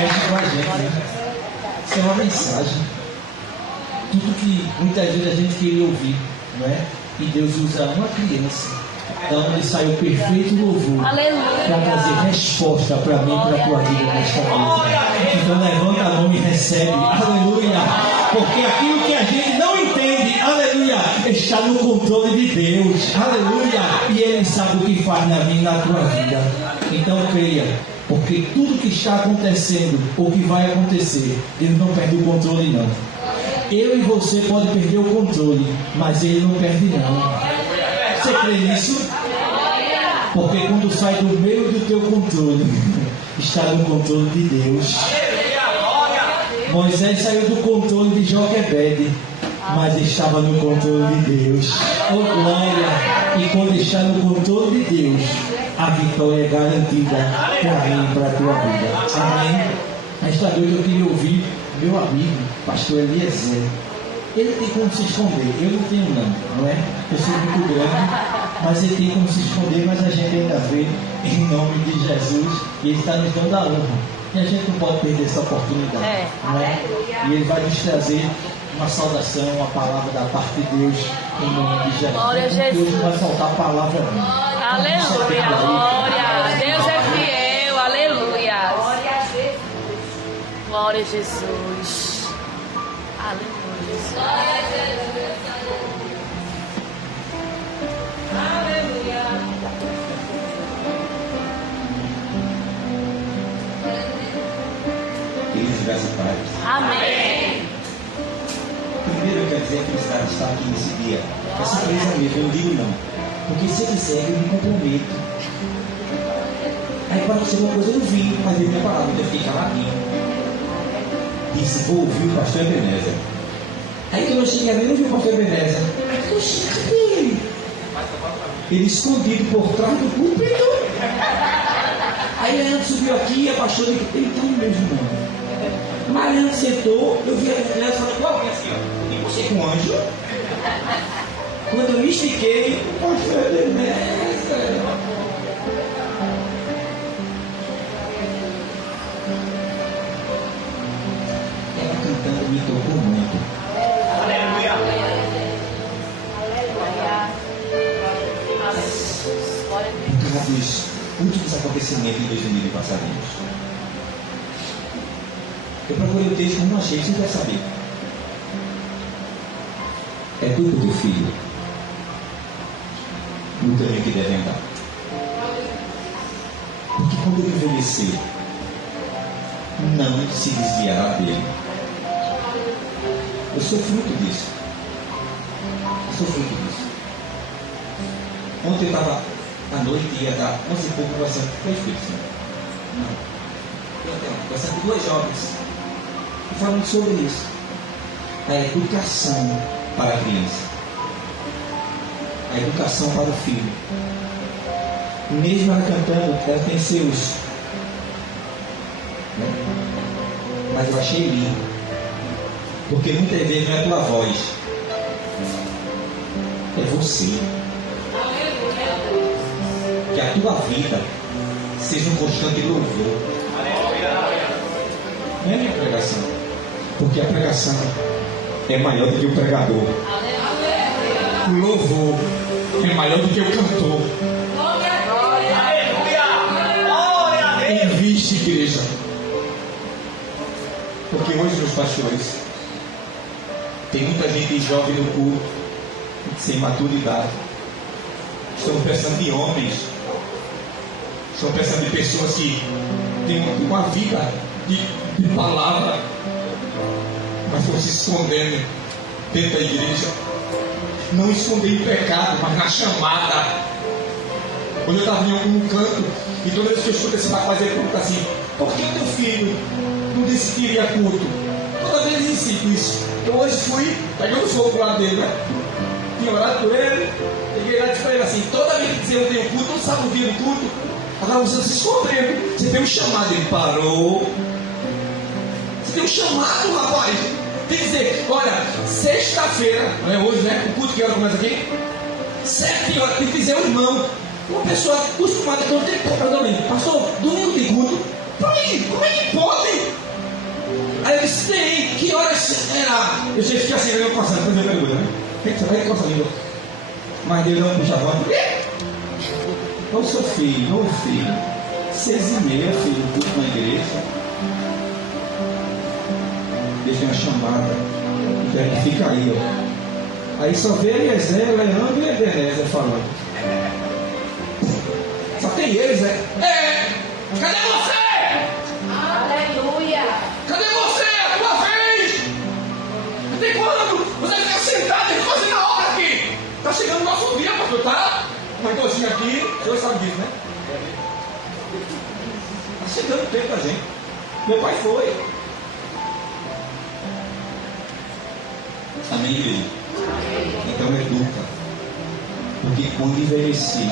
mexe com a gente, né? Isso é uma mensagem. Tudo que muitas vezes a gente queria ouvir, não é? E Deus usa uma criança, da onde sai o perfeito louvor, para trazer resposta para mim e para a tua vida nesta noite. Então levanta a mão e recebe, aleluia, porque aquilo que a gente não entende, aleluia, está no controle de Deus, aleluia, e Ele sabe o que faz na minha e na tua vida. Então creia, porque tudo que está acontecendo, ou que vai acontecer, Ele não perde o controle não. Eu e você pode perder o controle, mas Ele não perde não. Você crê nisso? Porque quando sai do meio do teu controle, está no controle de Deus. Moisés saiu do controle de Joquebede, mas estava no controle de Deus. Oh glória! E quando está no controle de Deus, a vitória é garantida para mim e para a tua vida. Amém? Esta noite eu queria ouvir meu amigo, pastor Eliezer. Ele tem como se esconder, eu não tenho não é? Eu sou muito grande, mas ele tem como se esconder, mas a gente ainda vê em nome de Jesus, e ele está nos dando a honra. E a gente não pode perder essa oportunidade, não é? E ele vai nos trazer uma saudação, uma palavra da parte de Deus, em nome de Jesus. Glória a Jesus. Hoje não vai faltar palavra não. Aleluia, glória. Deus é fiel, aleluia. Glória a Jesus. Aleluia. Queridos, graças a Deus. Amém. Primeiro eu quero dizer a felicidade de estar aqui nesse dia. É surpresa mesmo, eu não digo não. Porque se ele segue, eu me comprometo. Aí quando chegou uma coisa, eu não vi, mas ele me parava, então eu fiquei caladinho. Disse, vou ouvir o pastor Ebenezer. Aí quando eu cheguei ali, eu não vi o pastor Ebenezer. Aí quando eu cheguei, cadê ele? Ele escondido por trás do púlpito. Aí Leandro subiu aqui e abaixou ele está no mesmo nome. Mas Leandro sentou, eu vi a Leandro falando, qual é assim, ó? E você com um anjo? Quando eu me estiquei, o pastor Ebenezer. Ela cantando me tocou muito. Aleluia. Por causa dos últimos acontecimentos de 2000 e passarinhos. Eu procurei o texto, mas não achei, você vai saber. É culpa do filho no caminho que deve andar. Porque quando ele envelhecer, não se desviará dele. Eu sou fruto disso. Ontem eu estava à noite, ia dar 11 e pouco conversando com o Espírito Santo. Não. Eu estava conversando com duas jovens e falando sobre isso. A educação para a criança. A educação para o filho. Mesmo ela cantando, ela tem seus. Né? Mas eu achei lindo. Porque muitas vezes não é a tua voz. É você. Que a tua vida seja um constante louvor. Não é minha pregação. Porque a pregação é maior do que o pregador. O louvor é maior do que o cantor. Inviste, igreja. Porque hoje, meus pastores, tem muita gente jovem no culto, sem maturidade. Estamos pensando em homens. Estamos pensando em pessoas que têm uma vida de palavra, mas estão se escondendo dentro da igreja. Não esconder em pecado, mas na chamada. Hoje eu estava em algum canto e toda vez que eu escuto esse rapaz, ele pergunta assim: por que teu filho não disse que iria culto? Toda vez eu insisto isso. Eu hoje fui, pegando fogo do lado dele, né? Tinha orado por ele, peguei lá e disse para ele assim: toda vez que dizer eu tenho culto, não sabe o dia do culto. Agora você se escondendo, você tem um chamado. Ele parou. Você tem um chamado, rapaz. Tem que dizer: olha, sexta-feira, não é hoje, né? O culto que hora começa aqui? 7 horas, tem que dizer ao irmão. Uma pessoa acostumada com o tempo para domingo. Pastor, domingo tem culto. Pai, como é que pode? Aí eu disse, tem, que horas era? Eu já fiquei assim, eu passando, depois eu pergunto, né? O que você vai com a língua? Mas Deus não puxa a voz. Ô seu filho, 6h30, filho, culto na igreja. Deixa uma chamada. Então fica aí, ó. Aí só vê Eliezer, Leandro e Ebenezer falando. Só tem eles, né? Cadê você? Aleluia. Cadê você? A tua vez? Até quando? Você fica sentado e fazendo a obra aqui. Tá chegando o nosso dia, pastor, tá? Uma coisinha aqui, você sabe disso, né? Tá chegando o tempo da gente. Meu pai foi. Amém, igreja? Então educa. Porque quando envelhecer,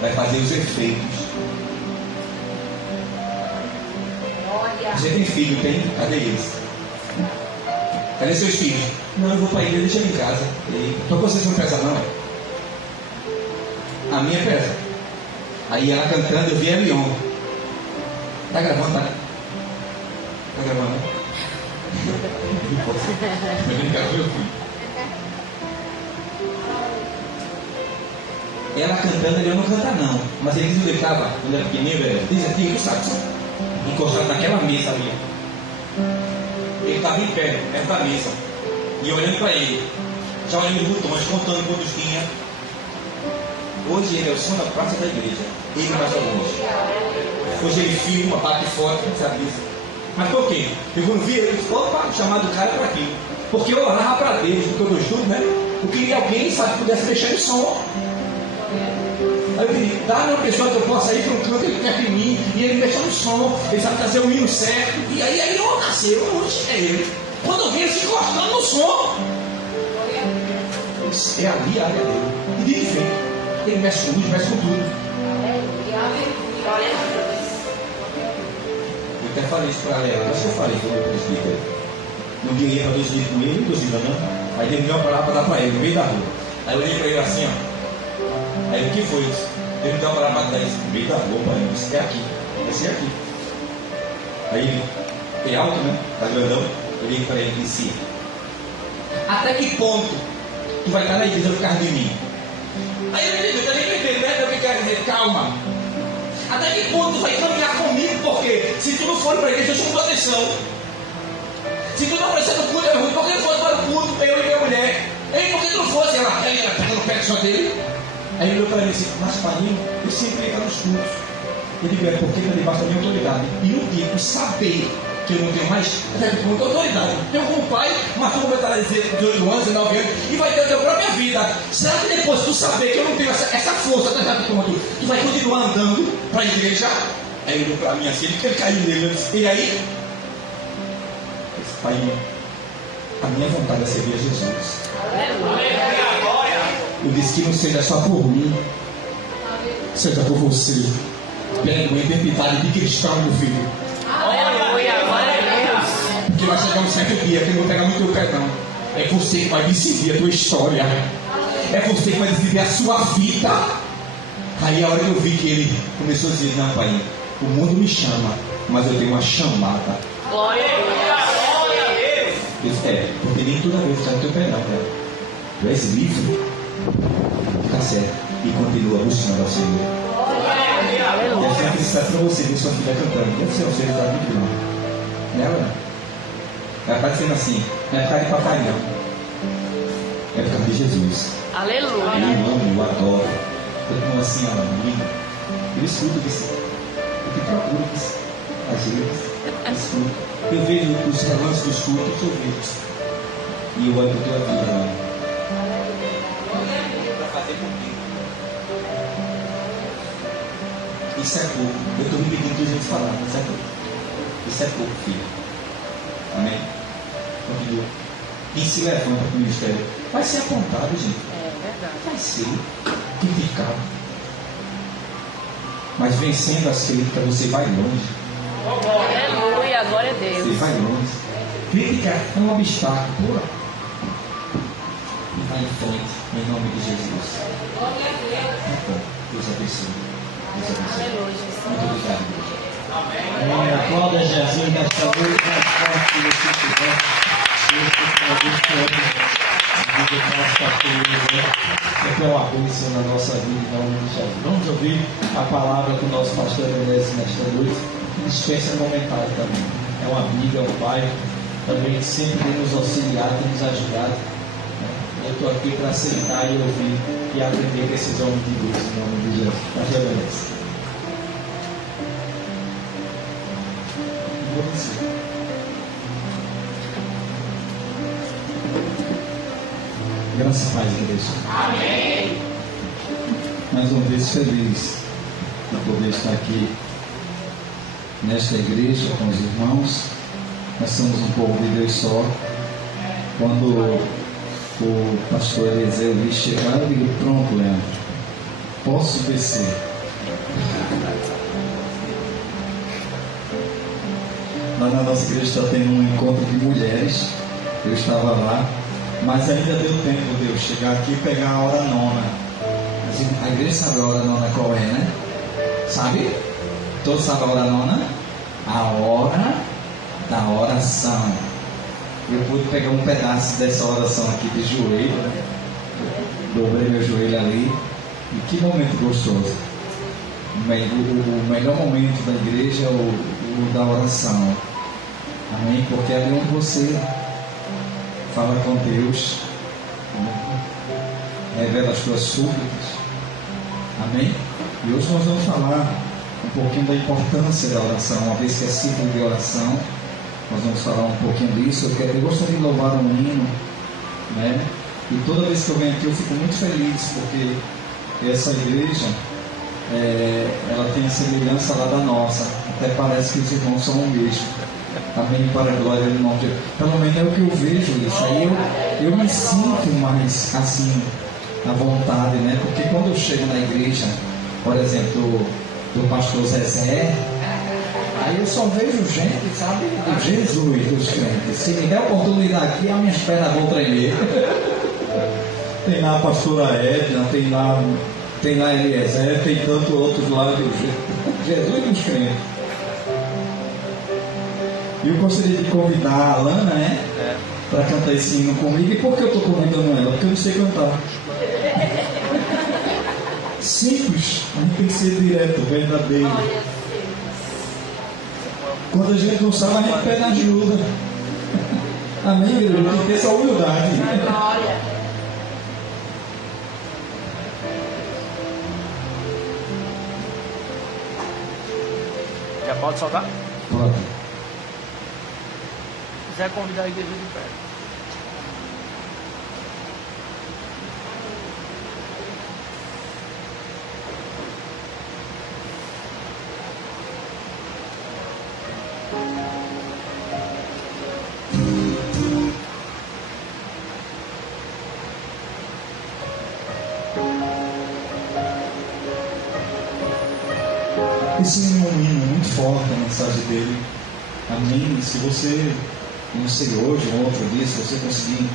vai fazer os efeitos. Você tem filho, tem? Cadê eles? Cadê seus filhos? Não, eu vou para a igreja, deixa ele em casa. Então vocês não pesam não? A minha pesa. Aí ela cantando, eu vi a Leon. Tá gravando, tá? Tá gravando, né? Eu quero ver o filho. Ela cantando, ele não canta não. Mas ele diz onde ele estava, quando era pequenininho, velho. Diz aqui, tu sabe, encostado naquela mesa ali. Ele estava em pé, perto da mesa. E eu olhando para ele, já olhando os botões, contando quantos tinha. Hoje ele é o som da praça da igreja. Ele mais alguns. Hoje ele filma, bate forte, sabe disso. Mas por quê? Eu quando vi ele, opa, chamado o cara para aqui. Porque eu orava para Deus, porque eu dou estudo, né? Eu queria alguém, sabe, que pudesse deixar o som. Aí eu pedi, dá uma pessoa que eu possa ir para um canto, ele perto de mim, e ele deixa no som, ele sabe fazer o hino certo. E aí ele não nasceu, onde é ele? Quando eu vi ele se encostando no som. É ali a área dele. E de frente. Ele mexe com luz, mexe com tudo. Eu até falei isso para ela, acho que eu falei com o presbítero. No dia eu ia para 2 dias com ele, 2 dias não. Aí ele me deu uma palavra para dar para ele, no meio da rua. Aí eu olhei para ele assim, ó. Aí o que foi isso? Ele me deu uma palavra para dar isso, no meio da rua, pai. Eu disse, é aqui, esse é aqui. Aí ele, é alto, né? Tá grandão. Eu olhei para ele e disse, até que ponto tu vai estar na igreja por causa de mim? Aí ele me também entendeu, né? Eu quero dizer, calma. Até que ponto tu vai caminhar comigo? Porque se tu não for para a igreja, eu chamo proteção. Se tu não aparecer no culto, é ruim. Por que não fosse para o culto, eu e minha mulher? Ei, por que tu não fosse? Ela pega no pé só dele. Aí ele olhou para mim e disse, mas pai, eu sempre ia estar nos cultos. Eu digo, é porque ele debaixo da minha autoridade. E um dia, por saber que eu não tenho mais, com muita autoridade. Eu como pai, mas tu vai estar 18 anos, 19 anos, e vai ter a tua própria vida. Será que depois tu saber que eu não tenho essa força, tu vai continuar andando para a igreja? Aí ele olhou para mim assim, ele caiu nele. Eu disse, e aí? Eu disse, pai, a minha vontade é servir a Jesus. Eu disse que não seja só por mim, seja por você. Pega uma identidade de cristão, meu filho. Aleluia, glória a Deus. Porque vai chegar um certo dia que eu não vou pegar no teu pé, não. É você que vai decidir a tua história. É você que vai decidir a sua vida. Aí a hora que eu vi que ele começou a dizer, não, pai, o mundo me chama, mas eu tenho uma chamada. Glória a Deus. Eu disse, porque nem toda vez está no teu pé, não, cara. Tu és livre. Fica certo. E continua buscando ao Senhor. Deve ser uma felicidade para você ver sua filha cantando. Deve ser você que está muito bom. Nela, ela está dizendo assim, não é por causa de papai, não. É por causa de Jesus. Aleluia. Eu amo, eu adoro. Eu amo assim, ela amiga. Eu escuto isso. Eu te procuro isso. Às vezes, eu escuto. Eu vejo os balanços dos cultos, eu vejo. E eu olho para a tua vida, mãe. Para fazer contigo. Isso é pouco. Eu estou me pedindo que a gente falar, mas é pouco. Isso é pouco, filho. Amém? Continua. Quem se levanta para o ministério vai ser apontado, gente. É verdade. Vai ser criticado. Mas vencendo as críticas, você vai longe. Aleluia, glória a Você Deus. vai longe. Crítica é um obstáculo. Pula. E vai em frente, em nome de Jesus. Então, Deus abençoe. Deus abençoe. Aleluia, Jesus. Muito obrigado, Deus. Amém. Aplauda Jesus nesta noite, mais forte que você tiver. Deus te abençoe. Diga para os pastores, que é uma bênção na nossa vida, em nome de Jesus. Vamos ouvir a palavra que o nosso pastor merece nesta noite. Dispensa momentária também. É uma amiga, é um pai, também sempre tem nos auxiliado, tem nos ajudado. Eu estou aqui para aceitar e ouvir e aprender com esses homens de Deus, em nome de Jesus. Pastor merece. Graças a paz, igreja. Amém. Mais uma vez feliz de poder estar aqui nesta igreja com os irmãos. Nós somos um povo de Deus só. Quando o pastor Eliseu me chegar, eu digo: pronto, Leandro, posso descer. Lá na nossa igreja está tendo um encontro de mulheres. Eu estava lá, mas ainda deu tempo de eu chegar aqui e pegar a hora nona. A igreja sabe a hora nona qual é, né? Sabe? Todos sabem a hora nona? A hora da oração. Eu pude pegar um pedaço dessa oração aqui de joelho, né? Dobrei meu joelho ali. E que momento gostoso. O melhor momento da igreja é o da oração. Amém? Porque é onde você fala com Deus, revela as tuas súplicas. Amém? E hoje nós vamos falar um pouquinho da importância da oração. Uma vez que é ciclo de oração, nós vamos falar um pouquinho disso. Eu gostaria de louvar um hino, né? E toda vez que eu venho aqui eu fico muito feliz, porque essa igreja ela tem a semelhança lá da nossa. Até parece que os irmãos são o mesmo. Amém, para a glória do nome de Deus. Pelo menos é o que eu vejo isso. Aí eu me sinto mais assim, à vontade, né? Porque quando eu chego na igreja, por exemplo, do pastor Zezé, aí eu só vejo gente, sabe? Do Jesus dos crentes. Se me der a oportunidade aqui, as minhas pernas vão tremer. Tem lá a pastora Edna, tem lá Eliezer, tem tantos outros lá do Jesus dos crentes. E eu gostaria de convidar a Alana, né? Para cantar esse hino comigo. E por que eu estou convidando ela? Porque eu não sei cantar. Simples, a gente tem que ser direto, verdadeiro. Quando a gente não sabe, a gente pede ajuda. Amém, igreja? Tem que ter essa humildade. Glória. Já pode soltar? Pode. Se quiser convidar a igreja de pé. Esse hino é um hino muito forte, a mensagem dele. Amém. Se você, não sei hoje ou outro dia, se você conseguir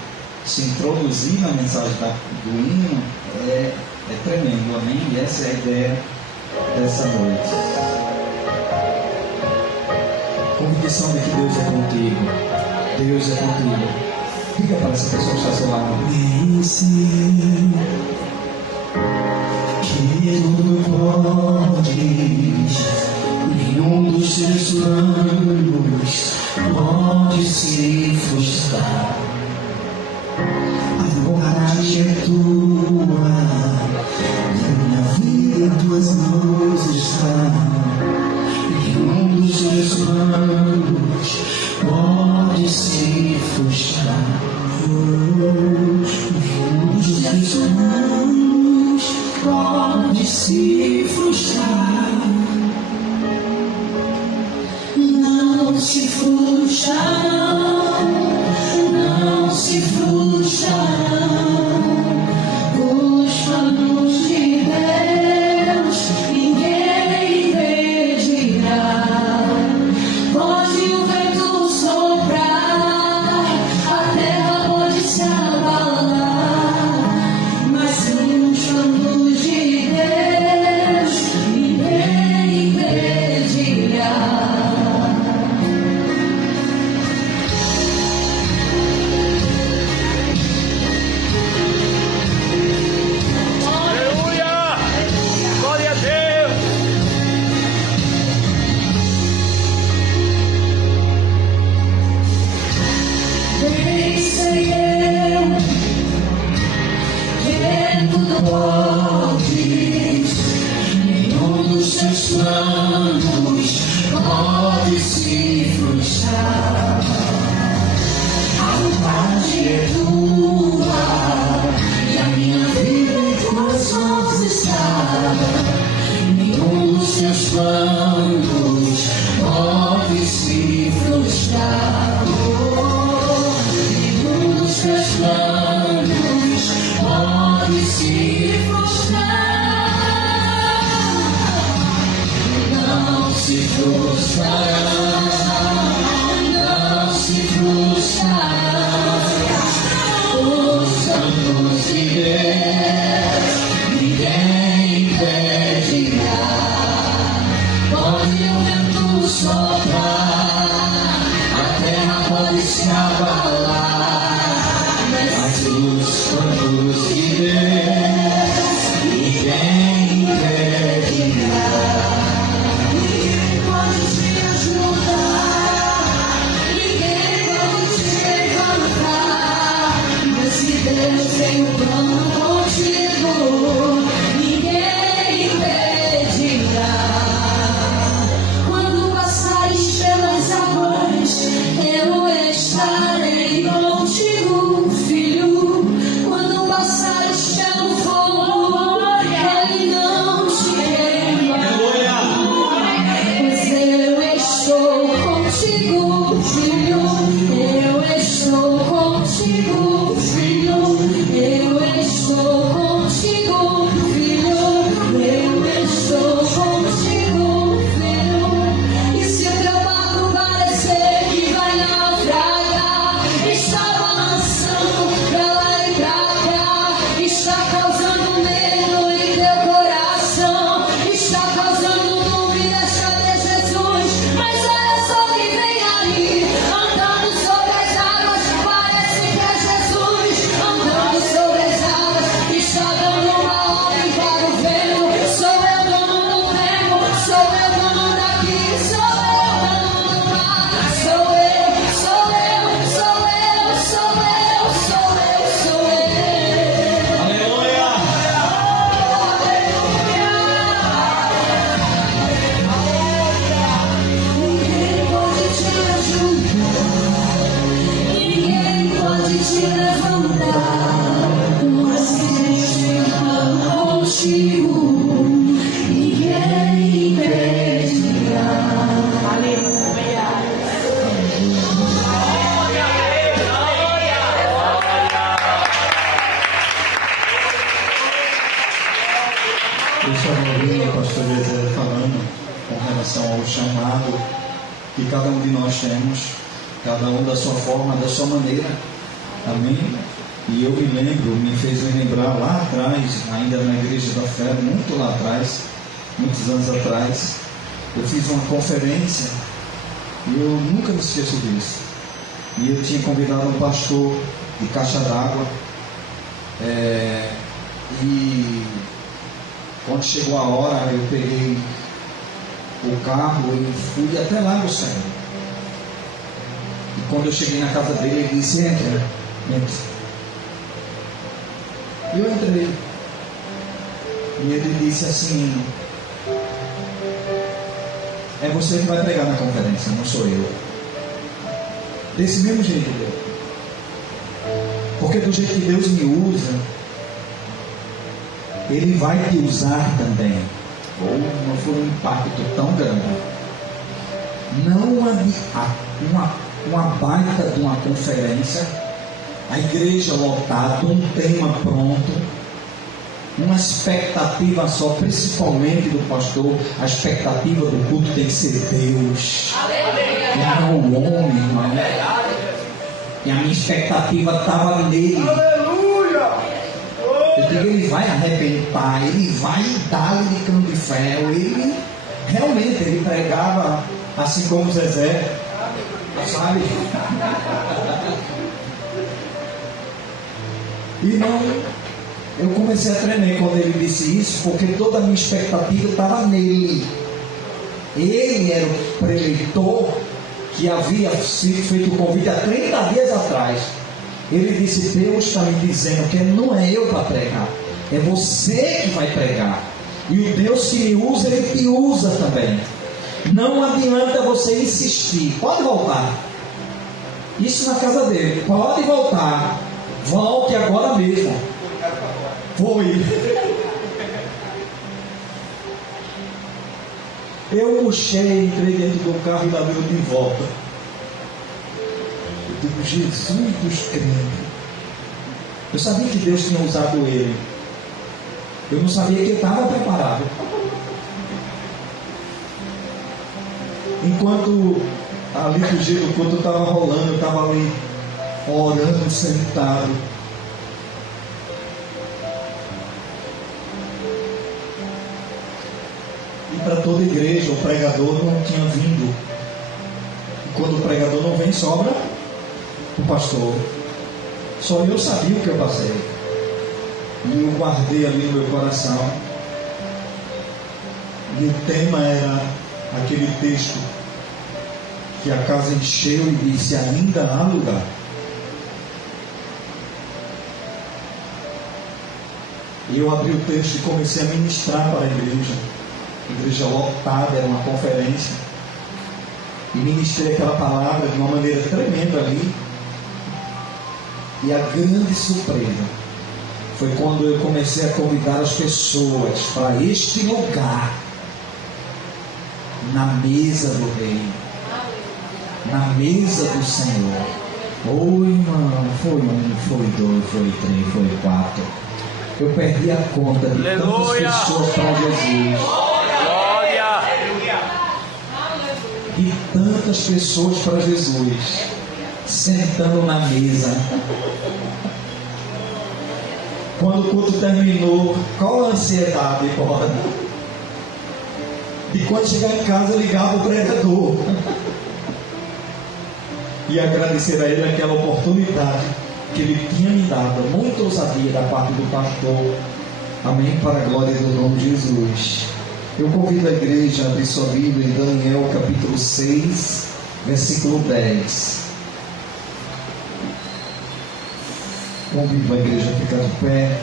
se introduzir na mensagem do hino, é tremendo. Amém. E essa é a ideia dessa noite. Convicção de que Deus é contigo. Deus é contigo. Diga para essa pessoa que está ao seu lado. Que tudo podes, nenhum dos teus planos pode se frustrar. A vontade é tua, minha vida em tuas mãos está. Nenhum dos teus planos pode se frustrar. Nenhum dos teus planos pode se frustrar. Não se frustra, não se frustra. Os planos de Deus ninguém impedirá. Pode o vento soprar, a terra pode se abalar, mas sem os planos de Deus ninguém impedirá. planos pode se frustrar. A vontade é tua e a minha vida em tuas mãos está. Nenhum dos teus planos pode se frustrar. Nenhum dos teus planos pode se frustrar. Não se frustrará. Não se frustrará. Os planos de Deus ninguém impedirá. Pode o vento soprar, a terra pode se abalar, mas os planos de Deus ninguém impedirá. Ninguém pode te ajudar, ninguém pode te levantar, mas se Deus tem um plano contigo, ninguém impedirá. Quando passares pelas águas, eu estarei contigo, filho. Quando passares pelo fogo, ele não te queimará. Pois eu estou contigo, filho. Eu estou contigo, filho. Eu estou contigo, filho. Eu estou contigo, filho. E se o teu barco parecer que vai naufragar, está balançando pra lá e pra cá, está causando medo em teu coração, está causando dúvidas, cadê Jesus? Mas olha só quem vem aí, andando sobre as águas, parece que é Jesus, andando sobre as águas, está dando uma ordem para o vento. Sou eu dono do tempo, sou eu dono daqui, sou eu dono do mar, sou eu, sou eu, sou eu, sou eu, sou eu, sou eu. Aleluia! Ninguém pode te ajudar, ninguém pode te levantar, mas se Deus está contigo, ninguém impedirá. Eu estava ouvindo o pastor José falando com relação ao chamado que cada um de nós temos, cada um da sua forma, da sua maneira. Amém? E eu me lembro, me fez me lembrar lá atrás, ainda na Igreja da Fé, muito lá atrás, muitos anos atrás, eu fiz uma conferência e eu nunca me esqueço disso. E eu tinha convidado um pastor de Caixa d'Água, e quando chegou a hora, eu peguei o carro e fui até lá no céu. E quando eu cheguei na casa dele, ele disse: entra. E eu entrei. E ele disse assim: é você que vai pregar na conferência, não sou eu. Desse mesmo jeito, porque do jeito que Deus me usa, Ele vai te usar também. Ou não foi um impacto tão grande. Não uma baita de uma conferência, a igreja lotada, um tema pronto, uma expectativa só, principalmente do pastor. A expectativa do culto tem que ser Deus, e não o homem, irmão. E a minha expectativa estava nele. Eu digo, ele vai arrebentar, ele vai dar-lhe de cano de ferro. Ele realmente, ele pregava assim como Zezé, sabe? E não, eu comecei a tremer quando ele disse isso, porque toda a minha expectativa estava nele. Ele era o preleitor que havia sido feito o convite há 30 dias atrás. Ele disse: Deus está me dizendo que não é eu para pregar, é você que vai pregar. E o Deus que me usa, Ele te usa também. Não adianta você insistir. Pode voltar. Isso na casa dele. Pode voltar. Volte agora mesmo. Foi. Eu puxei, entrei dentro do carro e lá veio de volta. Eu digo, Jesus dos crentes. Eu sabia que Deus tinha usado ele. Eu não sabia que ele estava preparado. Enquanto a liturgia do culto estava rolando, eu estava ali orando, sentado. E para toda igreja, o pregador não tinha vindo. E quando o pregador não vem, sobra o pastor. Só eu sabia o que eu passei. E eu guardei ali no meu coração. E o tema era aquele texto que a casa encheu e disse: ainda há lugar. E eu abri o texto e comecei a ministrar para a igreja. Igreja lotada, era uma conferência. E ministrei aquela palavra de uma maneira tremenda ali. E a grande surpresa foi quando eu comecei a convidar as pessoas para este lugar, na mesa do Rei, na mesa do Senhor. Oi, irmão, foi 1, foi 2, foi 3, foi 4. Eu perdi a conta de tantas pessoas para Jesus. Glória! E tantas pessoas para Jesus, sentando na mesa. Quando o culto terminou, qual a ansiedade, porra? E quando chegar em casa, ligava o pregador e agradecer a ele aquela oportunidade que ele tinha me dado, muita ousadia da parte do pastor. Amém, para a glória do nome de Jesus. Eu convido a igreja a abrir sua Bíblia em Daniel capítulo 6, versículo 10. Convido a igreja a ficar de pé.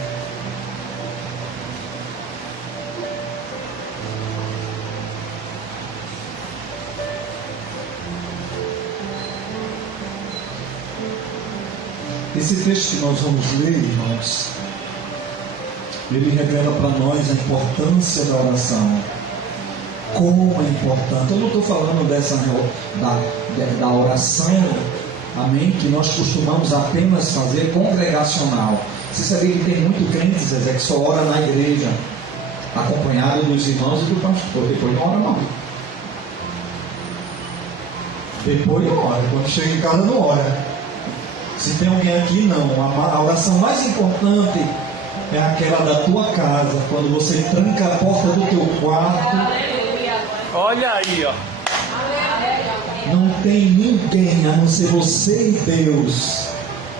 Esse texto que nós vamos ler, irmãos, ele revela para nós a importância da oração. Como é importante. Eu não estou falando da oração, amém, que nós costumamos apenas fazer congregacional. Você sabia que tem muito crente, Zezé, que só ora na igreja, acompanhado dos irmãos e do pastor. Depois não ora não. Depois não ora. Quando chega em casa não ora. Se tem alguém aqui, não. A oração mais importante é aquela da tua casa, quando você tranca a porta do teu quarto. Olha aí, ó. Não tem ninguém a não ser você e Deus.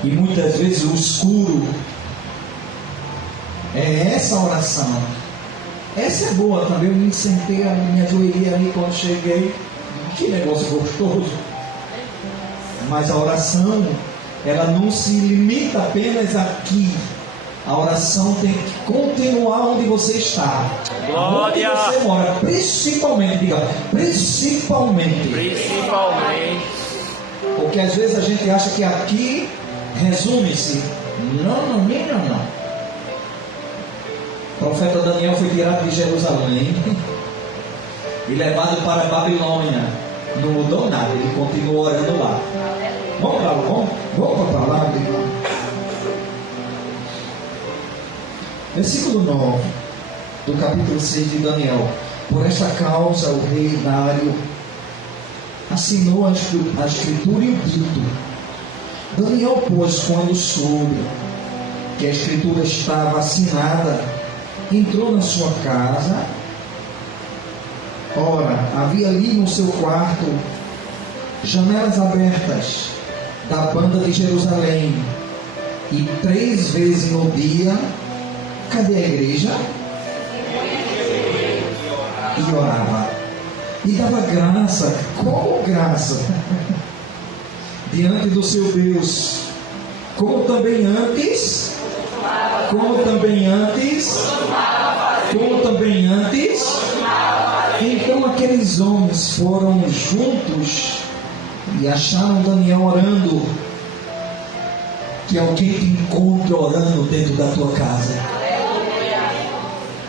E muitas vezes o escuro. É essa oração. Essa é boa também. Eu me sentei, me ajoelhei aí quando cheguei. Que negócio gostoso. Mas a oração, ela não se limita apenas aqui. A oração tem que continuar onde você está. Glória! Onde você mora. Principalmente, diga, principalmente. Porque às vezes a gente acha que aqui resume-se. Não. O profeta Daniel foi tirado de Jerusalém e levado para a Babilônia. Não mudou nada, ele continuou orando lá. Vamos para a palavra, irmão. Versículo 9 do capítulo 6 de Daniel. Por esta causa o rei Dário assinou a escritura e o dito. Daniel, pois, quando soube que a escritura estava assinada, entrou na sua casa. Ora, havia ali no seu quarto janelas abertas da banda de Jerusalém, e 3 vezes no dia, cadê a igreja? E orava, e dava graça, como graça, diante do seu Deus, como também antes como também antes. Então aqueles homens foram juntos e acharam Daniel orando. Que alguém te encontre orando dentro da tua casa.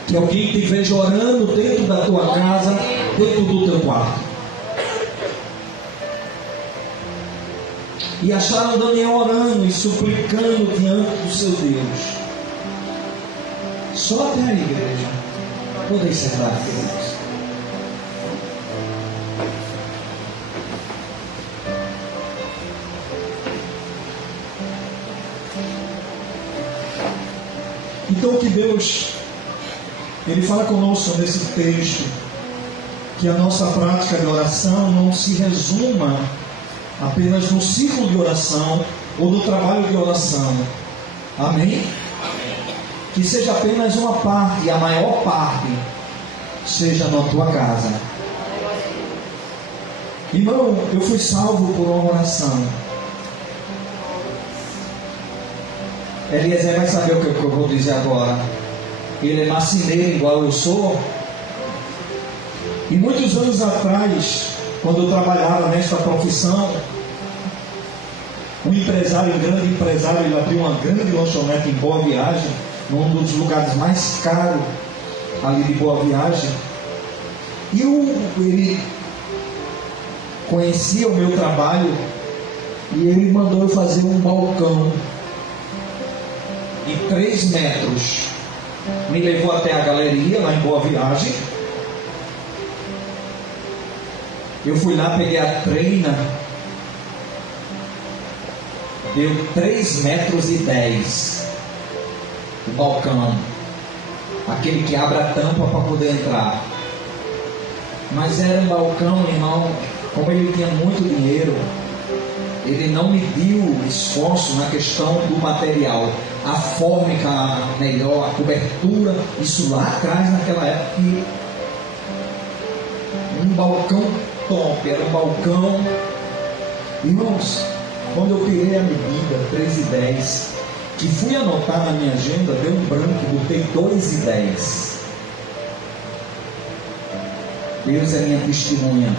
Que alguém te veja orando dentro da tua casa, dentro do teu quarto. E acharam Daniel orando e suplicando diante do seu Deus. Só até a igreja. Podem sentar, queridos. Então que Deus, Ele fala conosco nesse texto, que a nossa prática de oração não se resuma apenas no ciclo de oração ou no trabalho de oração. Amém? Que seja apenas uma parte, a maior parte seja na tua casa. Irmão, eu fui salvo por uma oração. Eliezer vai saber o que eu vou dizer agora. Ele é marceneiro igual eu sou. E muitos anos atrás, quando eu trabalhava nesta profissão, um empresário, um grande empresário, ele abriu uma grande lanchonete em Boa Viagem, num dos lugares mais caros ali de Boa Viagem. E ele conhecia o meu trabalho e ele mandou eu fazer um balcão de 3 metros. Me levou até a galeria lá em Boa Viagem. Eu fui lá, peguei a treina, deu 3 metros e 10 o balcão, aquele que abre a tampa para poder entrar. Mas era um balcão, irmão, como ele tinha muito dinheiro, ele não mediu esforço na questão do material, a fórmica melhor, a cobertura, isso lá atrás naquela época. Um balcão top, era um balcão. Irmãos, quando eu tirei a medida 3,10, que fui anotar na minha agenda, deu um branco, botei 2,10. Deus é minha testemunha.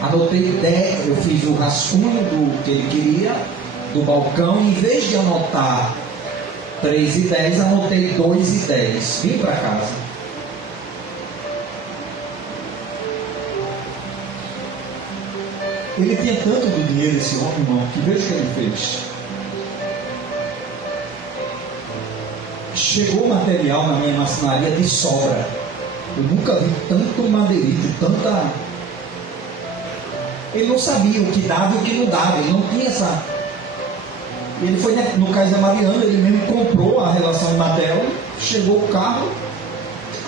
Anotei 10, eu fiz o rascunho do que ele queria, do balcão, e em vez de anotar 3,10, anotei 2,10. Vim para casa. Ele tinha tanto do dinheiro, esse homem, irmão, que veja o que ele fez. Chegou material na minha marcenaria de sobra. Eu nunca vi tanto madeirite, tanta... Ele não sabia o que dava e o que não dava. Ele não tinha essa... Ele foi no Kaiser Mariano, ele mesmo comprou a relação de material, chegou o carro.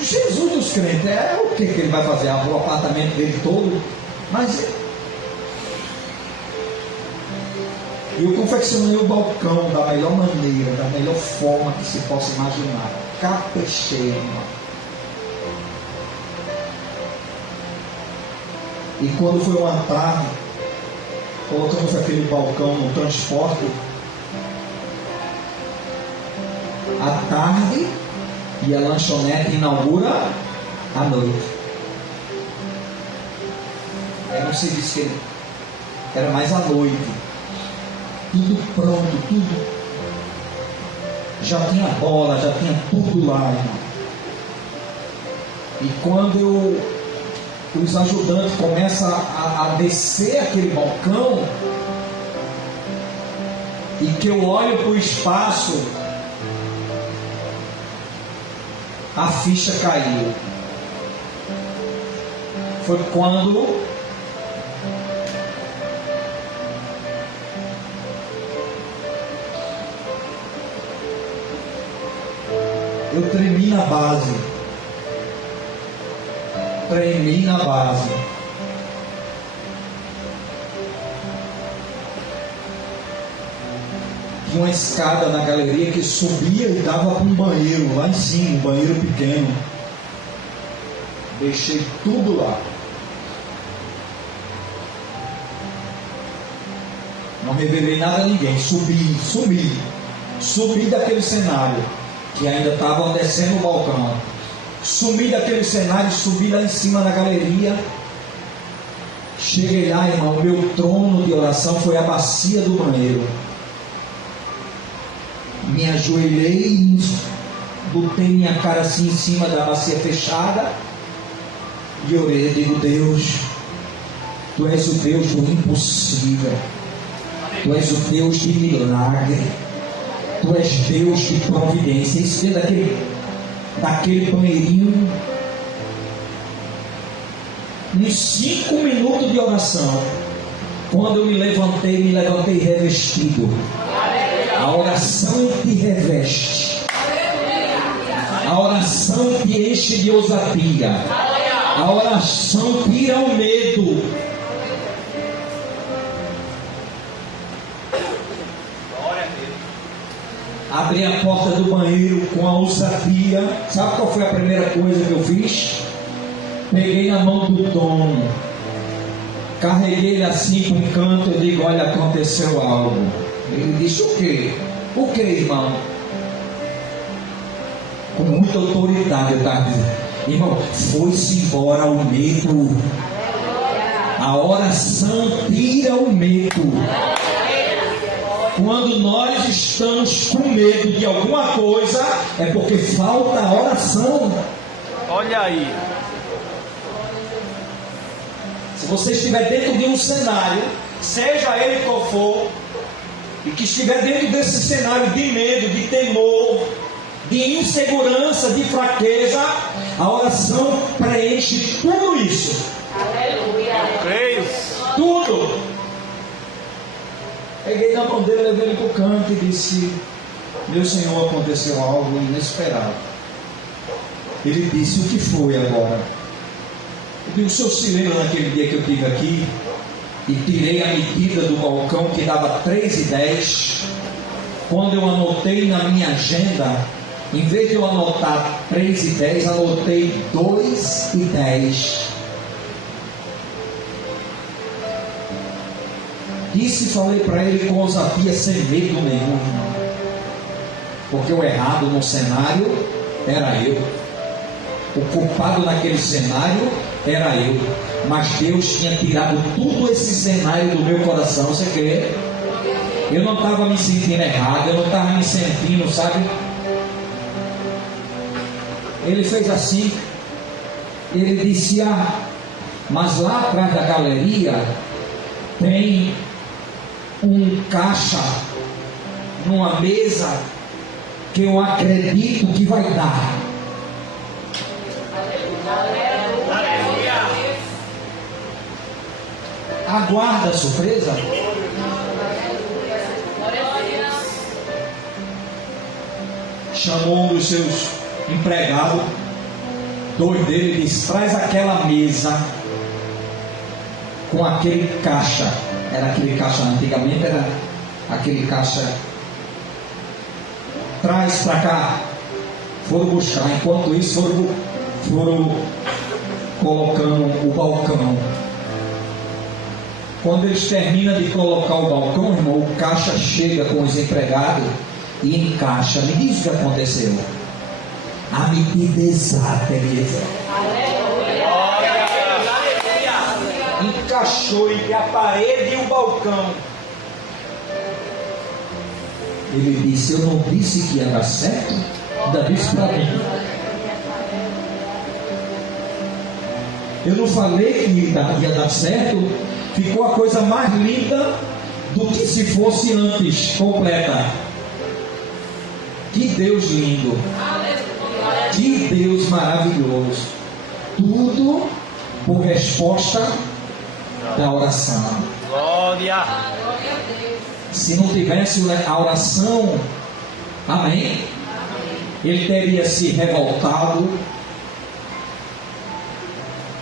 Jesus dos crentes, o que ele vai fazer? O apartamento dele todo? Mas... eu confeccionei o balcão da melhor maneira, da melhor forma que se possa imaginar. Caprichei, irmão. E quando foi uma tarde, colocamos aquele balcão no transporte. À tarde, e a lanchonete inaugura à noite. Aí não se disse que era mais à noite. Tudo pronto, tudo. Já tinha bola, já tinha tudo lá, irmão. E quando os ajudantes começam a descer aquele balcão, e que eu olho para o espaço, a ficha caiu. Foi quando eu tremi na base. Tremi na base. Tinha uma escada na galeria que subia e dava para um banheiro lá em cima, um banheiro pequeno. Deixei tudo lá. Não revelei nada a ninguém. Subi daquele cenário, que ainda estavam descendo o balcão. Sumi daquele cenário, subi lá em cima na galeria. Cheguei lá, irmão, meu trono de oração foi a bacia do banheiro. Me ajoelhei, botei minha cara assim em cima da bacia fechada e orei. Digo: Deus, Tu és o Deus do impossível, Tu és o Deus de milagre, Tu és Deus de providência. Isso veio daquele banheirinho. Uns 5 minutos de oração, quando eu me levantei revestido. A oração te reveste, a oração te enche de ousadia, a oração tira o medo. Abri a porta do banheiro com a ousadia. Sabe qual foi a primeira coisa que eu fiz? Peguei na mão do dono, carreguei ele assim para um canto e digo: olha, aconteceu algo. Ele disse: o quê? O que, irmão? Com muita autoridade eu estava dizendo: irmão, foi-se embora o medo. A oração tira o medo. Quando nós estamos com medo de alguma coisa, é porque falta a oração. Olha aí. Se você estiver dentro de um cenário, seja ele qual for, e que estiver dentro desse cenário de medo, de temor, de insegurança, de fraqueza, a oração preenche tudo isso. Aleluia. Creio. Tudo. Peguei na mão dele, levei ele para o canto e disse: meu Senhor, aconteceu algo inesperado. Ele disse: o que foi agora? Eu digo: o senhor se lembra naquele dia que eu estive aqui e tirei a medida do balcão que dava 3,10? Quando eu anotei na minha agenda, em vez de eu anotar 3,10, anotei 2,10. Disse e falei para ele com ousadia, sem medo nenhum, porque o errado no cenário era eu, o culpado naquele cenário era eu, mas Deus tinha tirado tudo esse cenário do meu coração. Você crê? Eu não estava me sentindo errado, eu não estava me sentindo, sabe? Ele fez assim, ele disse: mas lá atrás da galeria tem um caixa numa mesa que eu acredito que vai dar. Aguarda a surpresa. Chamou um dos seus empregados, 2 deles, e disse: traz aquela mesa com aquele caixa. Era aquele caixa, antigamente era aquele caixa. Traz para cá. Foram buscar. Enquanto isso foram colocando o balcão. Quando eles terminam de colocar o balcão, irmão, o caixa chega com os empregados e encaixa. Me diz o que aconteceu. A medida exata, Eliezer. Encaixou entre a parede e o balcão. Ele disse: eu não disse que ia dar certo? Ainda disse para mim. Eu não falei que ia dar certo? Ficou a coisa mais linda do que se fosse antes, completa. Que Deus lindo. Que Deus maravilhoso. Tudo por resposta da oração. Glória. Se não tivesse a oração, amém, ele teria se revoltado.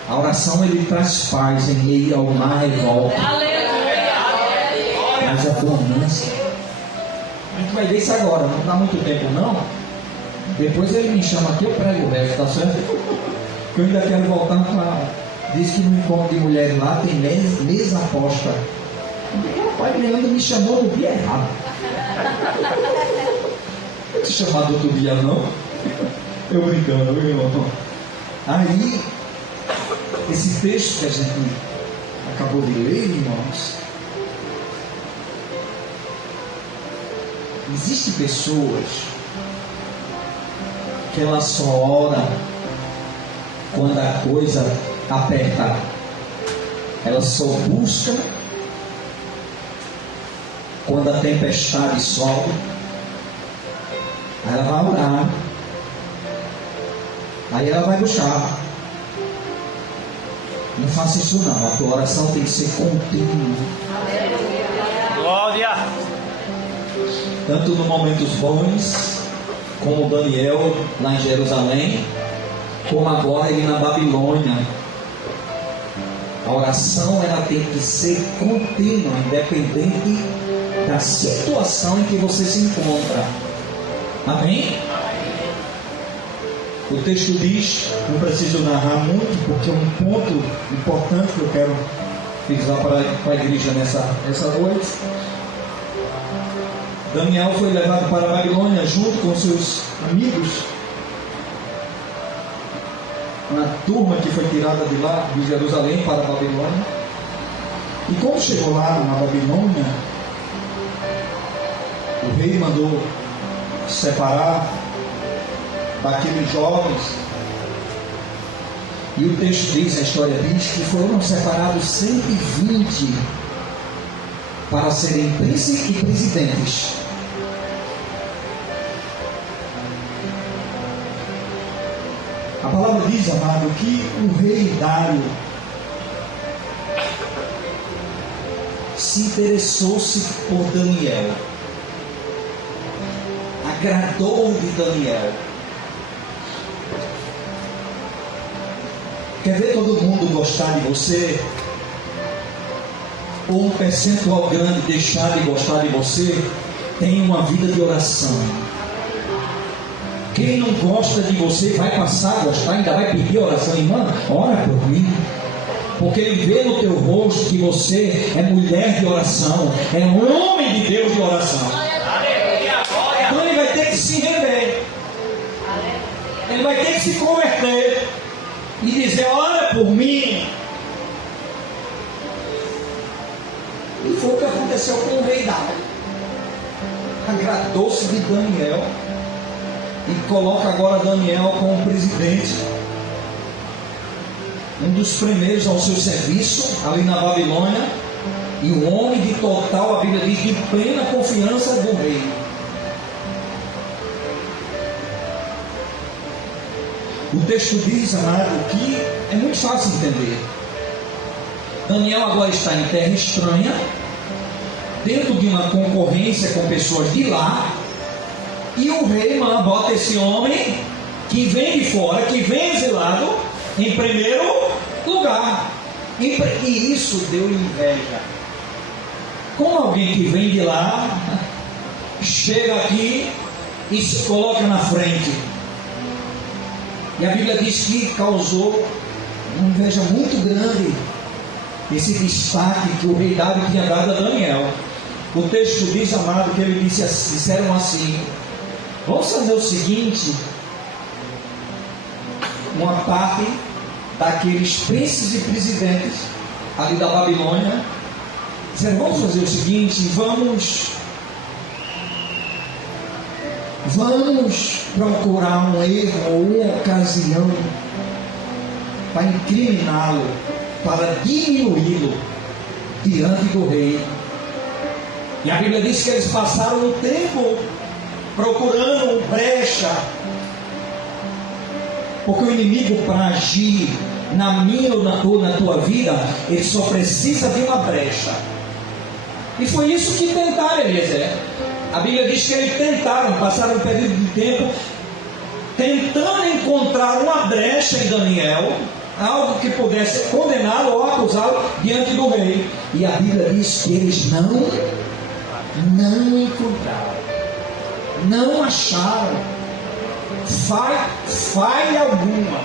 A oração, ele traz paz em meio ao mar revolta. Mas a bonança. A gente vai ver isso agora, não dá muito tempo não. Depois ele me chama aqui, eu prego o resto, tá certo? Que eu ainda quero voltar para... Diz que no encontro de mulheres lá tem mesa aposta. O pai Leandro me chamou no dia errado. Não te chamar do outro dia não? Eu brincando, viu, irmão? Aí, esse texto que a gente acabou de ler, irmãos, existem pessoas que elas só oram quando a coisa aperta. Elas só buscam quando a tempestade sobe. Aí ela vai orar. Aí ela vai buscar. Não faça isso não. A tua oração tem que ser contínua. Glória. Tanto nos momentos bons, como Daniel lá em Jerusalém, como agora ele na Babilônia. A oração ela tem que ser contínua, independente da situação em que você se encontra. Amém? O texto diz, não preciso narrar muito, porque é um ponto importante que eu quero frisar para a igreja nessa noite. Daniel foi levado para a Babilônia junto com seus amigos, uma turma que foi tirada de lá, de Jerusalém para a Babilônia. E quando chegou lá na Babilônia, o rei mandou separar daqueles jovens, e o texto diz, a história diz que foram separados 120 para serem príncipes e presidentes. A palavra diz, amado, que o rei Dário se interessou-se por Daniel, agradou de Daniel. Quer ver todo mundo gostar de você? Ou um percentual grande deixar de gostar de você? Tem uma vida de oração. Quem não gosta de você vai passar a gostar, ainda vai pedir oração. Irmã, ora por mim. Porque ele vê no teu rosto que você é mulher de oração, é homem de Deus de oração. Então ele vai ter que se render. Ele vai ter que se converter e dizer, ora por mim. E foi o que aconteceu com o rei Dário. Agradou-se de Daniel e coloca agora Daniel como presidente, um dos primeiros ao seu serviço ali na Babilônia, e um homem de total, a Bíblia diz, de plena confiança do rei. O texto diz, amado, que é muito fácil entender. Daniel agora está em terra estranha, dentro de uma concorrência com pessoas de lá, e o rei bota esse homem que vem de fora, que vem exilado, em primeiro lugar. E isso deu inveja. Como alguém que vem de lá chega aqui e se coloca na frente. E a Bíblia diz que causou uma inveja muito grande esse destaque que o rei Dário tinha dado a Daniel. O texto diz, amado, que ele disseram assim: vamos fazer o seguinte, uma parte daqueles príncipes e presidentes ali da Babilônia disseram, vamos fazer o seguinte, vamos procurar um erro ou uma ocasião para incriminá-lo, para diminuí-lo diante do rei. E a Bíblia diz que eles passaram um tempo procurando brecha, porque o inimigo, para agir na minha ou na tua vida, ele só precisa de uma brecha. E foi isso que tentaram, Eliezer. A Bíblia diz que eles tentaram, passaram um período de tempo tentando encontrar uma brecha em Daniel, algo que pudesse condená-lo ou acusá-lo diante do rei. E a Bíblia diz que eles não encontraram, não acharam falha alguma.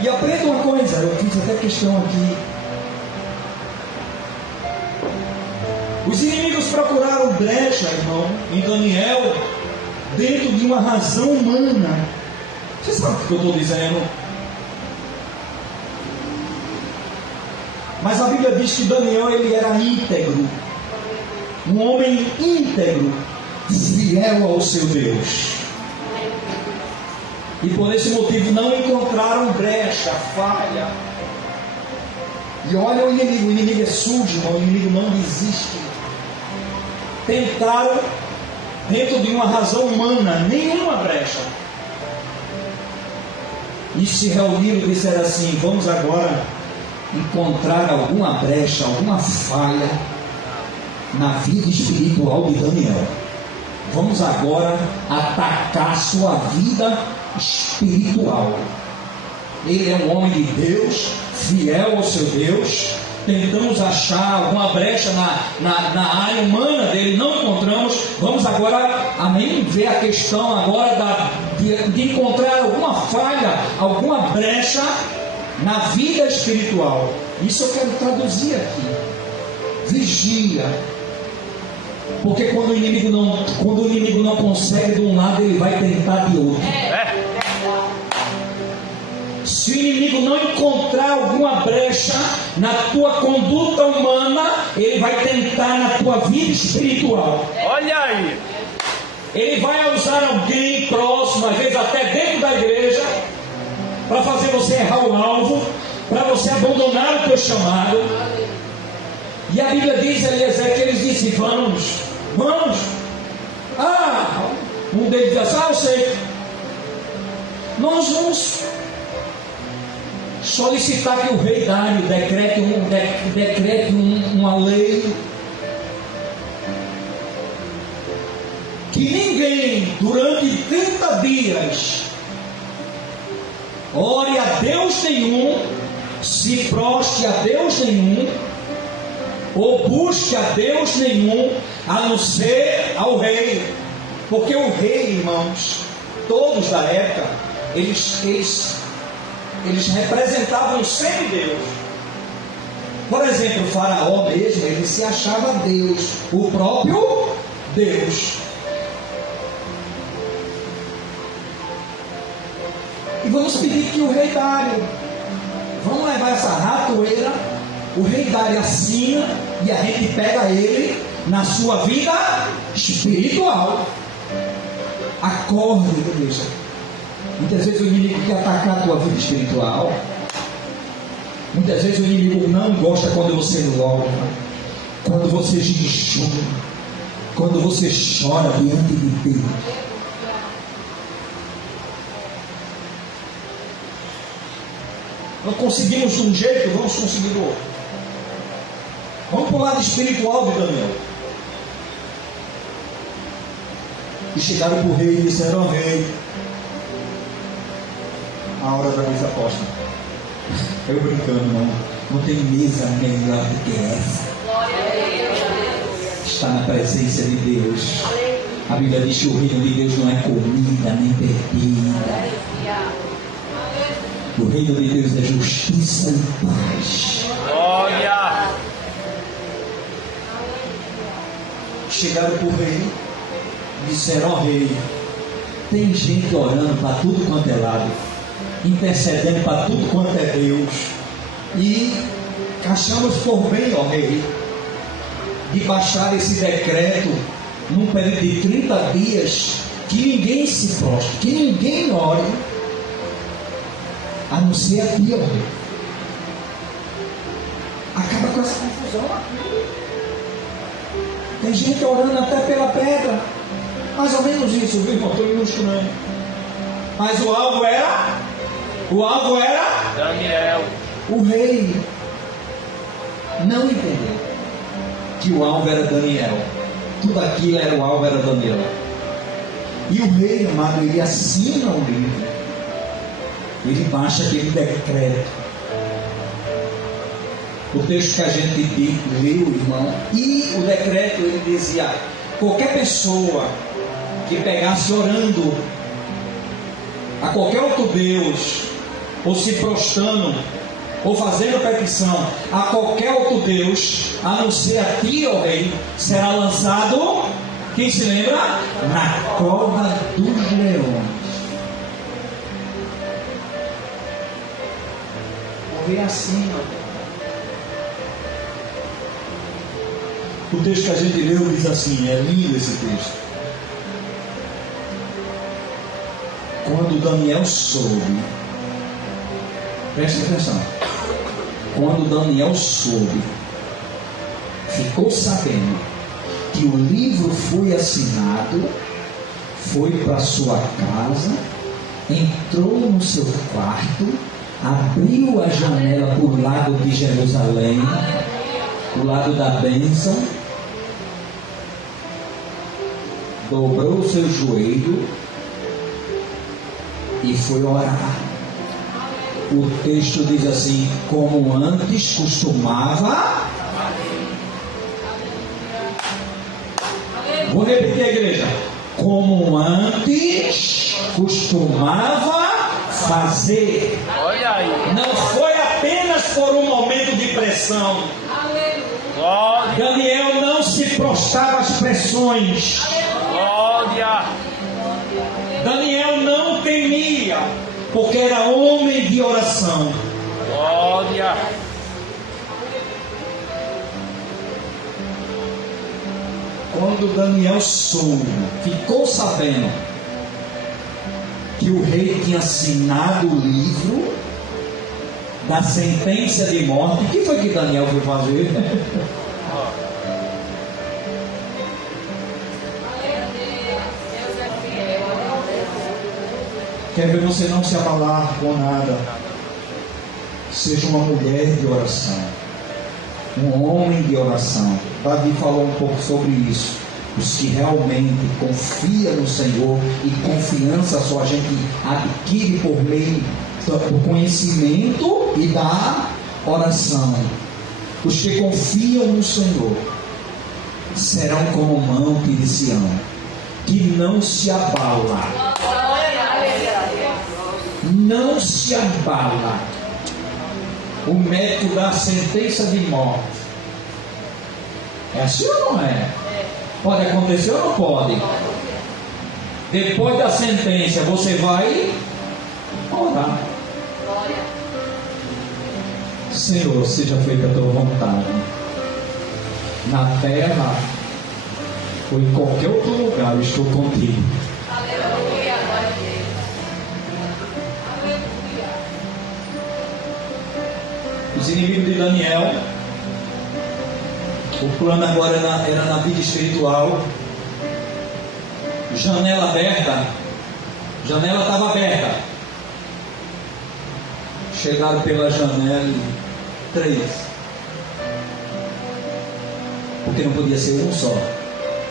E aprenda uma coisa, eu fiz até questão aqui. Os inimigos procuraram brecha, irmão, em Daniel, dentro de uma razão humana, Você sabe o que eu estou dizendo? Mas a Bíblia diz que Daniel, ele era íntegro. Um homem íntegro, fiel ao seu Deus. E por esse motivo não encontraram brecha, falha. E olha o inimigo é sujo, o inimigo não desiste. Tentaram, dentro de uma razão humana, nenhuma brecha. E se reuniram e disseram assim: vamos agora encontrar alguma brecha, alguma falha na vida espiritual de Daniel. Vamos agora atacar sua vida espiritual. Ele é um homem de Deus, fiel ao seu Deus. Tentamos achar alguma brecha na área humana dele, não encontramos. Vamos agora, amém, ver a questão agora de encontrar alguma falha, alguma brecha na vida espiritual. Isso eu quero traduzir aqui. Vigia. Porque quando o inimigo não consegue de um lado, ele vai tentar de outro. Se o inimigo não encontrar alguma brecha na tua conduta humana, ele vai tentar na tua vida espiritual. Olha aí. Ele vai usar alguém próximo, às vezes até dentro da igreja, para fazer você errar o alvo, para você abandonar o teu chamado. E a Bíblia diz, Eliezer, que eles dizem: vamos. Um deles diz assim: eu sei. Nós vamos solicitar que o rei Dário decrete uma lei que ninguém durante 30 dias ore a Deus nenhum, se proste a Deus nenhum, ou busque a Deus nenhum, a não ser ao rei. Porque o rei, irmãos, todos da época, eles representavam o semideus. Por exemplo, o faraó mesmo, ele se achava Deus, o próprio Deus. E vamos pedir que o rei Dário, vamos levar essa ratoeira, o rei Dário assina e a gente pega ele na sua vida espiritual. Acorde, igreja. Muitas vezes o inimigo quer atacar a tua vida espiritual. Muitas vezes o inimigo não gosta quando você louva, quando você jejua, quando você chora diante de Deus. Não conseguimos de um jeito, vamos conseguir do outro. Vamos para o lado espiritual de Daniel. E chegaram para o rei e disseram: rei, a hora da mesa posta. Eu brincando, não tem mesa melhor do que essa. Está na presença de Deus. A Bíblia diz que o reino de Deus não é comida nem bebida. O reino de Deus é justiça e paz. Glória. Chegaram para o rei e disseram: ó rei, tem gente orando para tudo quanto é lado, intercedendo para tudo quanto é Deus, e achamos por bem, ó rei, de baixar esse decreto num período de 30 dias, que ninguém se prostre, que ninguém ore, a não ser a ti, ó rei. Acaba com essa confusão aqui. Tem gente orando até pela pedra. Mais ou menos isso, viu, irmão? Estou ilustrando. Mas o alvo era Daniel. O rei não entendeu que o alvo era Daniel. Tudo aquilo era o alvo, era Daniel. E o rei, amado, ele assina o livro. Ele baixa aquele decreto. O texto que a gente leu, irmão, e o decreto, ele dizia: qualquer pessoa que pegasse orando a qualquer outro Deus, ou se prostrando, ou fazendo petição a qualquer outro Deus, a não ser a ti, ó rei, será lançado, quem se lembra? Na cova dos leões. veio assim, ó. O texto que a gente leu diz assim, é lindo esse texto. Quando Daniel soube, preste atenção, quando Daniel soube, ficou sabendo que o livro foi assinado, foi para sua casa, entrou no seu quarto, abriu a janela para o lado de Jerusalém, o lado da bênção, dobrou o seu joelho e foi orar. O texto diz assim, como antes costumava. Vou repetir, a igreja. Como antes costumava fazer. Olha aí. Não foi apenas por um momento de pressão. Glória. Daniel não se prostrava às pressões. Glória. Daniel não temia, porque era homem de oração. Glória. Quando Daniel soube, ficou sabendo que o rei tinha assinado o livro da sentença de morte, o que foi que Daniel foi fazer? Quer ver você não se abalar com nada? Seja uma mulher de oração, um homem de oração. Davi falou um pouco sobre isso. Os que realmente confiam no Senhor, e confiança só a gente adquire por meio do conhecimento e da oração. Os que confiam no Senhor serão como o monte de Sião, que não se abala. Não se abala. O método da sentença de morte. É assim ou não é? Pode acontecer ou não pode? Depois da sentença, você vai orar. Senhor, seja feita a tua vontade, na terra ou em qualquer outro lugar, eu estou contigo. Os inimigos de Daniel, o plano agora era na vida espiritual. Janela aberta, janela estava aberta. Chegaram pela janela 3, porque não podia ser um só,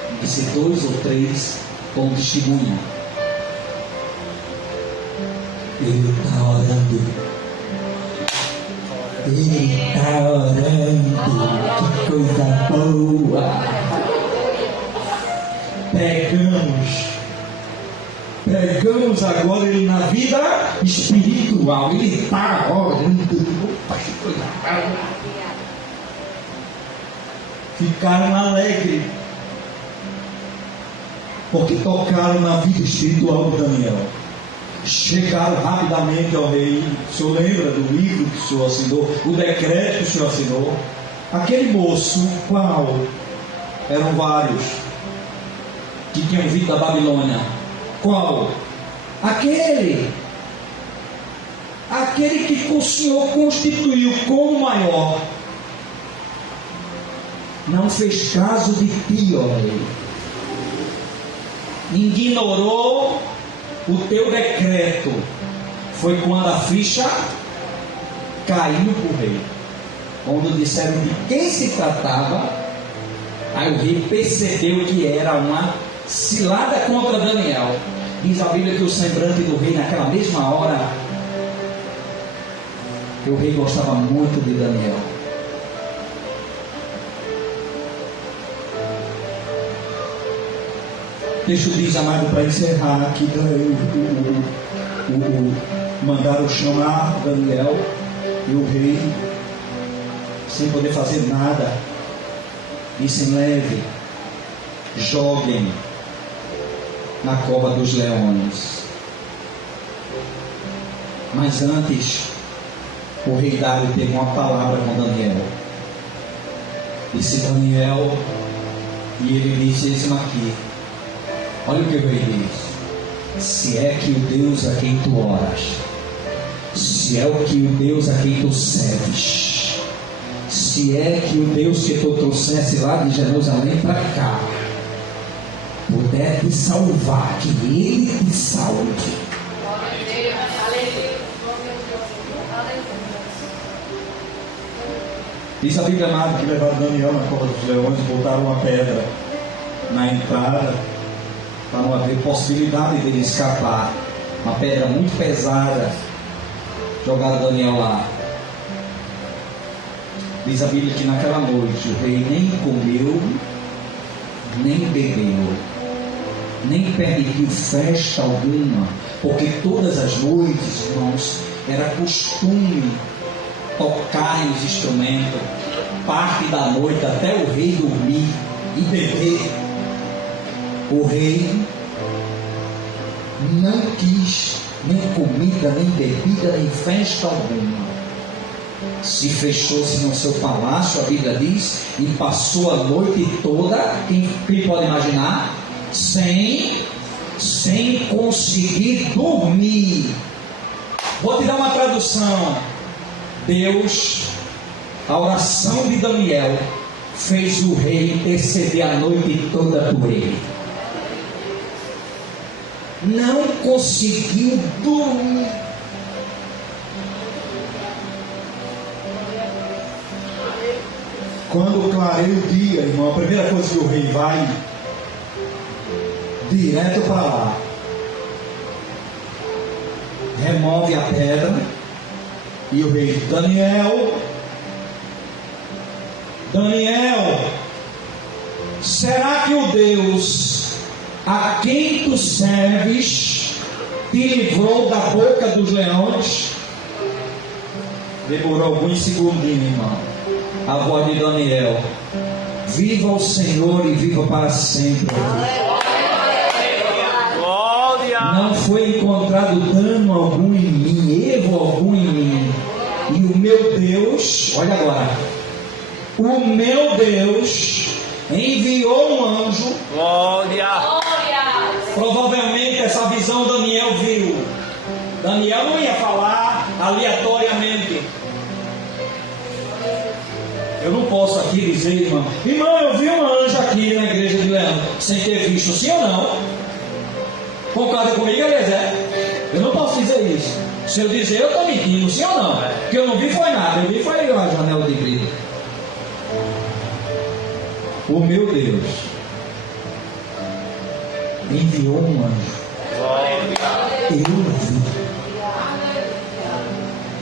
tinha que ser 2 ou 3 com testemunha. Ele está orando. Ele está orando, que coisa boa. Pegamos agora ele na vida espiritual. Ele está orando. Opa, que coisa boa. Ficaram alegres, porque tocaram na vida espiritual de Daniel. Chegaram rapidamente ao rei. O senhor lembra do livro que o senhor assinou, o decreto que o senhor assinou? Aquele moço, qual? Eram vários que tinham vindo da Babilônia. Qual? Aquele que o senhor constituiu como maior. Não fez caso de ti, ó rei. Ignorou o teu decreto. Foi quando a ficha caiu para o rei. Quando disseram de quem se tratava, aí o rei percebeu que era uma cilada contra Daniel. Diz a Bíblia que o semblante do rei naquela mesma hora, que o rei gostava muito de Daniel. O texto diz, amado, para encerrar aqui, mandaram chamar Daniel e o rei, sem poder fazer nada, disse: leve, joguem na cova dos leões. Mas antes, o rei Dário teve uma palavra com Daniel. Disse Daniel, e ele disse isso aqui. Olha o que o rei diz: se é que o Deus a quem tu oras, se é o que o Deus a quem tu serves, se é que o Deus que tu trouxesse lá de Jerusalém para cá puder te salvar, que Ele te salve. Diz a Bíblia amada que levaram Daniel na cova dos leões e botaram uma pedra na entrada para não haver possibilidade dele escapar. Uma pedra muito pesada. Jogaram Daniel lá. Diz a Bíblia que naquela noite o rei nem comeu, nem bebeu, nem permitiu festa alguma, porque todas as noites, irmãos, era costume tocarem os instrumentos, parte da noite até o rei dormir e beber. O rei não quis nem comida, nem bebida, nem festa alguma. Se fechou-se no seu palácio, a Bíblia diz, e passou a noite toda, quem pode imaginar? Sem conseguir dormir. Vou te dar uma tradução. Deus, a oração de Daniel, fez o rei interceder a noite toda por ele. Não conseguiu dormir. Quando clareia o dia, irmão, a primeira coisa que o rei vai Direto para lá. Remove a pedra. E o rei diz: Daniel, será que o Deus a quem tu serves te livrou da boca dos leões? Demorou alguns segundinhos, irmão. A voz de Daniel: viva o Senhor e viva para sempre. Não foi encontrado dano algum em mim, erro algum em mim. E o meu Deus, olha agora, o meu Deus enviou um anjo. Glória. Provavelmente essa visão Daniel viu. Daniel não ia falar aleatoriamente. Eu não posso aqui dizer, irmão, eu vi um anjo aqui na igreja de Leão, sem ter visto, sim ou não? Concorda comigo, Eliezer? Eu não posso dizer isso. Se eu dizer, eu estou mentindo, sim ou não? O que eu não vi foi nada, eu vi foi a janela de brilho. O meu Deus enviou um anjo. Eu vi.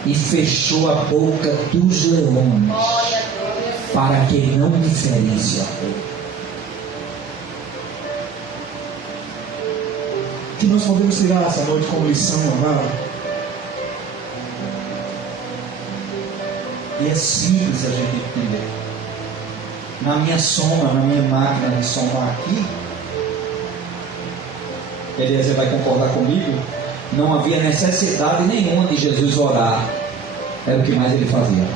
E fechou a boca dos leões, para que não me ferisse. que nós podemos tirar essa noite como lição, amado. E é simples a gente entender. Na minha soma, na minha máquina de somar aqui, Eliezer vai concordar comigo, não havia necessidade nenhuma de Jesus orar. Era o que mais ele fazia.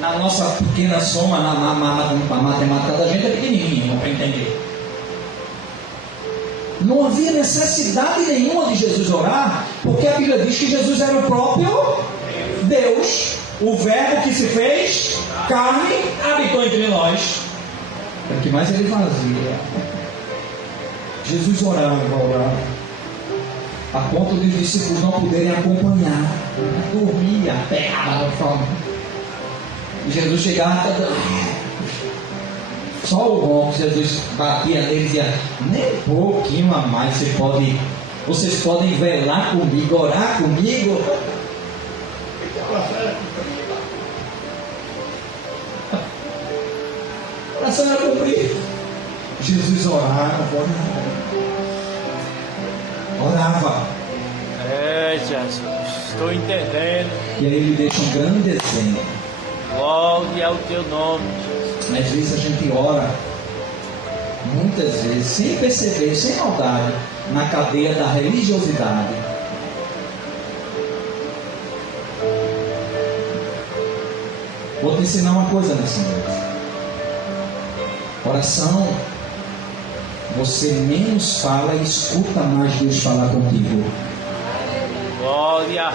Na nossa pequena soma, na matemática da gente é pequenininho, para entender. Não havia necessidade nenhuma de Jesus orar, porque a Bíblia diz que Jesus era o próprio Deus, o Verbo que se fez carne, habitou entre nós. É o que mais ele fazia. Jesus orava, a ponto de os discípulos não poderem acompanhar, dormia, pegava fome. E Jesus chegava, só o ronco, Jesus batia nele e dizia: nem um pouquinho a mais vocês podem velar comigo, orar comigo. A senhora cumprir. Jesus orava. É, Jesus, estou entendendo. E aí ele deixa um grande exemplo. Glória ao teu nome, Jesus. Às vezes a gente ora, muitas vezes, sem perceber, sem maldade, na cadeia da religiosidade. Vou te ensinar uma coisa nessa noite. Oração, você menos fala e escuta mais Deus falar contigo. Glória.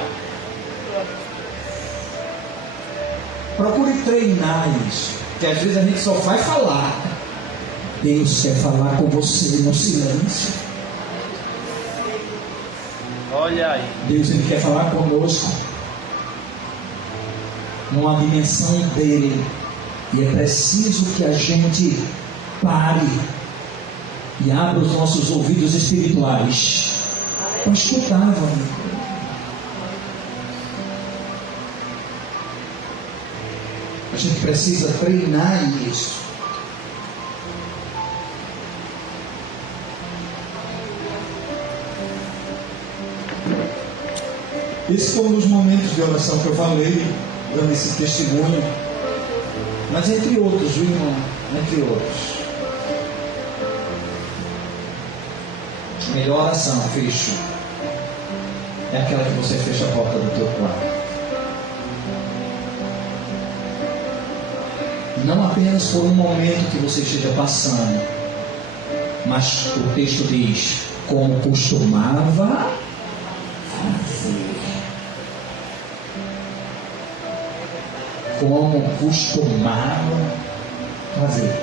Procure treinar isso, que às vezes a gente só vai falar. Deus quer falar com você no silêncio. Olha aí. Deus, Ele quer falar conosco numa dimensão dele. E é preciso que a gente pare e abra os nossos ouvidos espirituais para escutar, mano. A gente precisa treinar isso. Esse foi um dos momentos de oração que eu falei, dando esse testemunho. Mas entre outros, viu, irmão? Entre outros. A melhor oração, fecho, é aquela que você fecha a porta do teu quarto. Não apenas por um momento que você esteja passando, mas o texto diz, como costumava fazer. Como costumava fazer.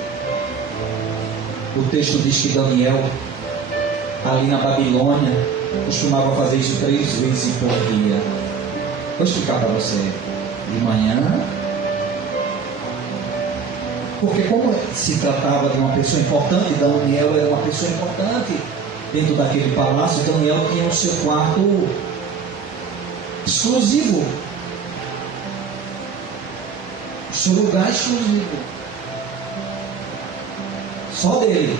O texto diz que Daniel, ali na Babilônia, costumava fazer isso 3 vezes por dia. Vou explicar para você. De manhã, porque como se tratava de uma pessoa importante, Daniel era uma pessoa importante dentro daquele palácio. Daniel tinha o seu quarto exclusivo, seu lugar exclusivo, só dele.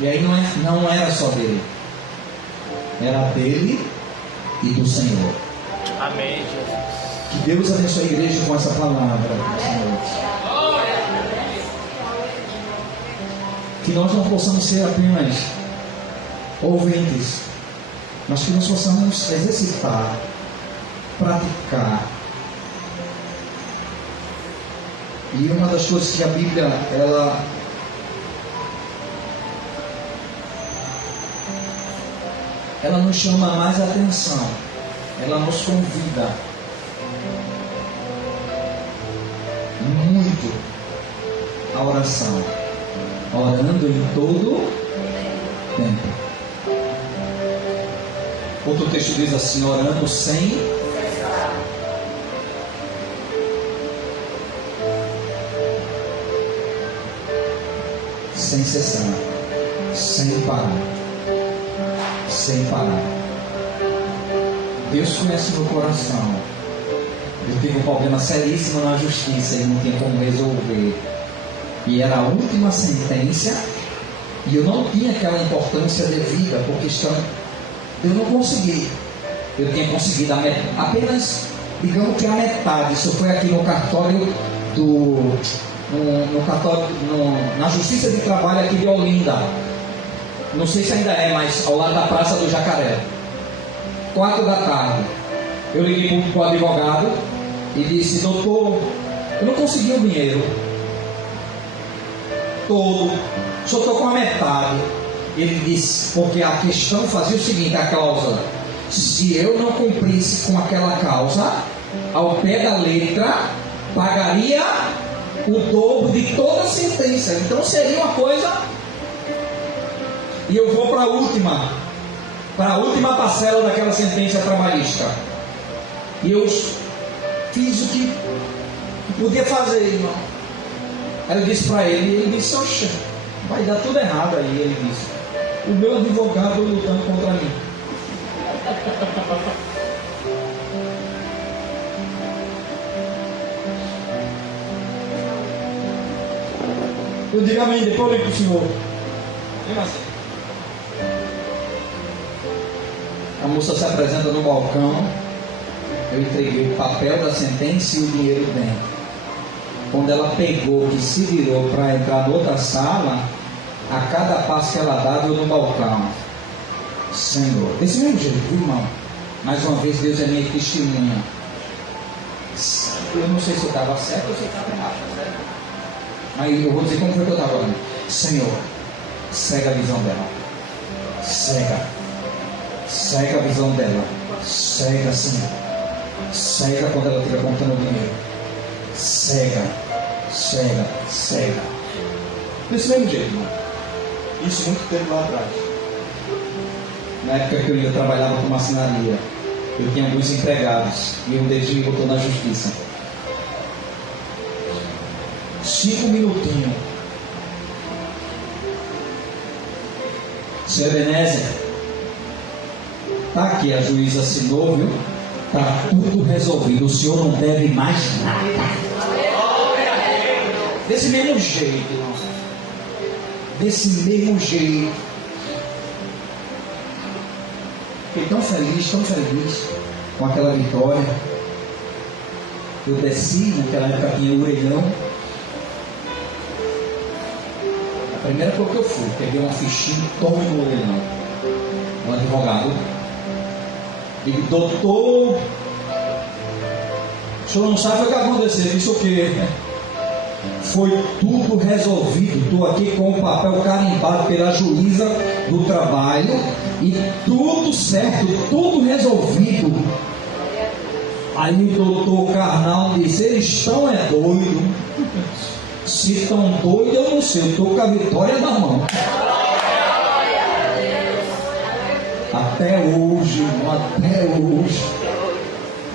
E aí não era só dele, era dele e do Senhor. Amém, Jesus. Que Deus abençoe a igreja com essa palavra essa noite. Que nós não possamos ser apenas ouvintes, mas que nós possamos exercitar, praticar. E uma das coisas que a Bíblia ela nos chama mais atenção, ela nos convida muito à oração, orando em todo tempo. Outro texto diz assim, orando sem cessar, sem parar. Sem parar. Deus conhece meu coração. Eu tive um problema seríssimo na justiça e não tinha como resolver. E era a última sentença e eu não tinha aquela importância devida por questão. Eu não consegui. Eu tinha conseguido apenas, digamos que a metade. Isso foi aqui no cartório na Justiça de Trabalho aqui de Olinda. Não sei se ainda é, mas ao lado da Praça do Jacaré. 4 da tarde. Eu liguei para o advogado e disse, doutor, eu não consegui o dinheiro todo, só estou com a metade. Ele disse, porque a questão fazia o seguinte, a cláusula, se eu não cumprisse com aquela causa, ao pé da letra, pagaria o dobro de toda a sentença. Então seria uma coisa. E eu vou para a última parcela daquela sentença trabalhista. E eu fiz o que podia fazer, irmão. Aí eu disse para ele, e ele disse, oxe, vai dar tudo errado aí. Ele disse, o meu advogado lutando contra mim. Eu digo amém, depois eu ligo para o senhor. Vem assim. A moça se apresenta no balcão. Eu entreguei o papel da sentença e o dinheiro dentro. Quando ela pegou, que se virou para entrar na outra sala, a cada passo que ela dava eu no balcão. Senhor, desse mesmo jeito, viu, irmão? Mais uma vez, Deus é minha testemunha. Eu não sei se eu estava certo ou se eu estava errado, certo? Mas eu vou dizer como foi que eu estava orando. Senhor, cega a visão dela. Cega a visão dela. Cega, Senhor. Cega quando ela estiver contando o dinheiro. Cega. Desse mesmo jeito, irmão. Isso muito tempo lá atrás. Na época que eu ainda trabalhava com marcenaria, eu tinha alguns empregados e um deles me botou na justiça. 5 minutinhos. Senhor Ebenezer, está aqui, a juíza assinou, viu? Está tudo resolvido, o senhor não deve mais nada. Desse mesmo jeito, irmão. Desse mesmo jeito. Fiquei tão feliz com aquela vitória. Eu desci, naquela época tinha o orelhão. A primeira coisa que eu fui, peguei uma fichinha e tomo no orelhão. Um advogado. Digo, doutor, o senhor não sabe o que aconteceu. Isso o quê? Foi tudo resolvido. Estou aqui com o papel carimbado pela juíza do trabalho e tudo certo, tudo resolvido. Aí o doutor Carnal disse: eles estão doidos. Se estão doidos, eu não sei. Eu estou com a vitória na mão. Até hoje, irmão, até hoje.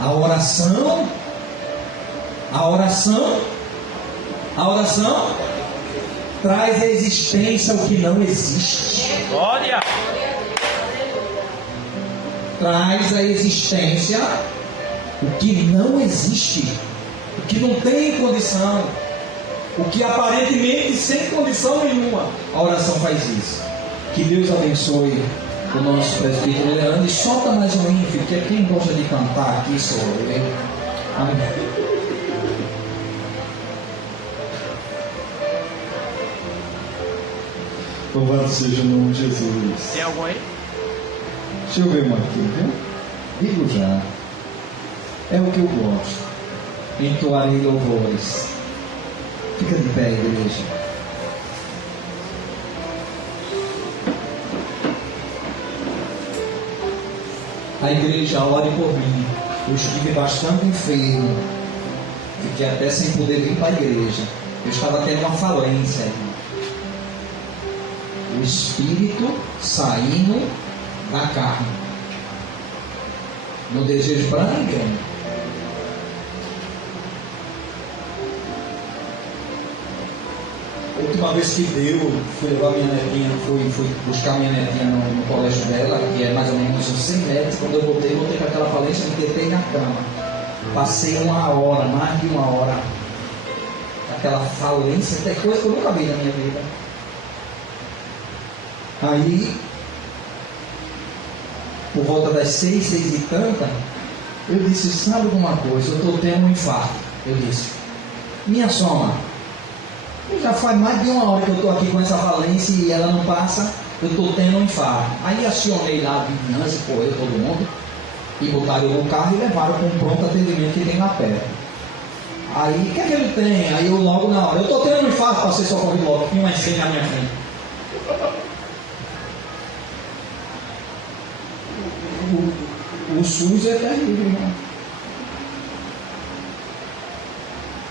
A oração traz à existência o que não existe. Glória! Traz à existência o que não existe, o que não tem condição, o que aparentemente sem condição nenhuma. A oração faz isso. Que Deus abençoe o nosso presbítero Leandro. E solta mais um hino, porque quem gosta de cantar aqui sou eu. Amém. Louvado seja o nome de Jesus. Tem algum aí? Deixa eu ver uma aqui, viu? Digo já. É o que eu gosto. Entoarei louvores. Fica de pé, igreja. A igreja, ore por mim. Eu estive bastante enfermo. Fiquei até sem poder vir para a igreja. Eu estava tendo uma falência, irmão. O espírito saindo da carne. Não desejo para ninguém. A última vez que deu, fui levar minha netinha, fui buscar minha netinha no colégio dela, que é mais ou menos uns 100 metros. Quando eu voltei com aquela falência, me deitei na cama. Passei uma hora, mais de uma hora. Aquela falência, até coisa que eu nunca vi na minha vida. Aí, por volta das 6 e tanta, eu disse: sabe alguma coisa? Eu estou tendo um infarto. Eu disse: minha soma, já faz mais de uma hora que eu estou aqui com essa falência e ela não passa. Eu estou tendo um infarto. Aí acionei lá a vizinhança, correu todo mundo, e botaram eu no carro e levaram para um pronto atendimento que tem lá perto. Aí, o que é que ele tem? Aí eu logo na hora: eu estou tendo um infarto, passei socorrido logo, tinha uma senha na minha frente. O SUS é terrível, irmão.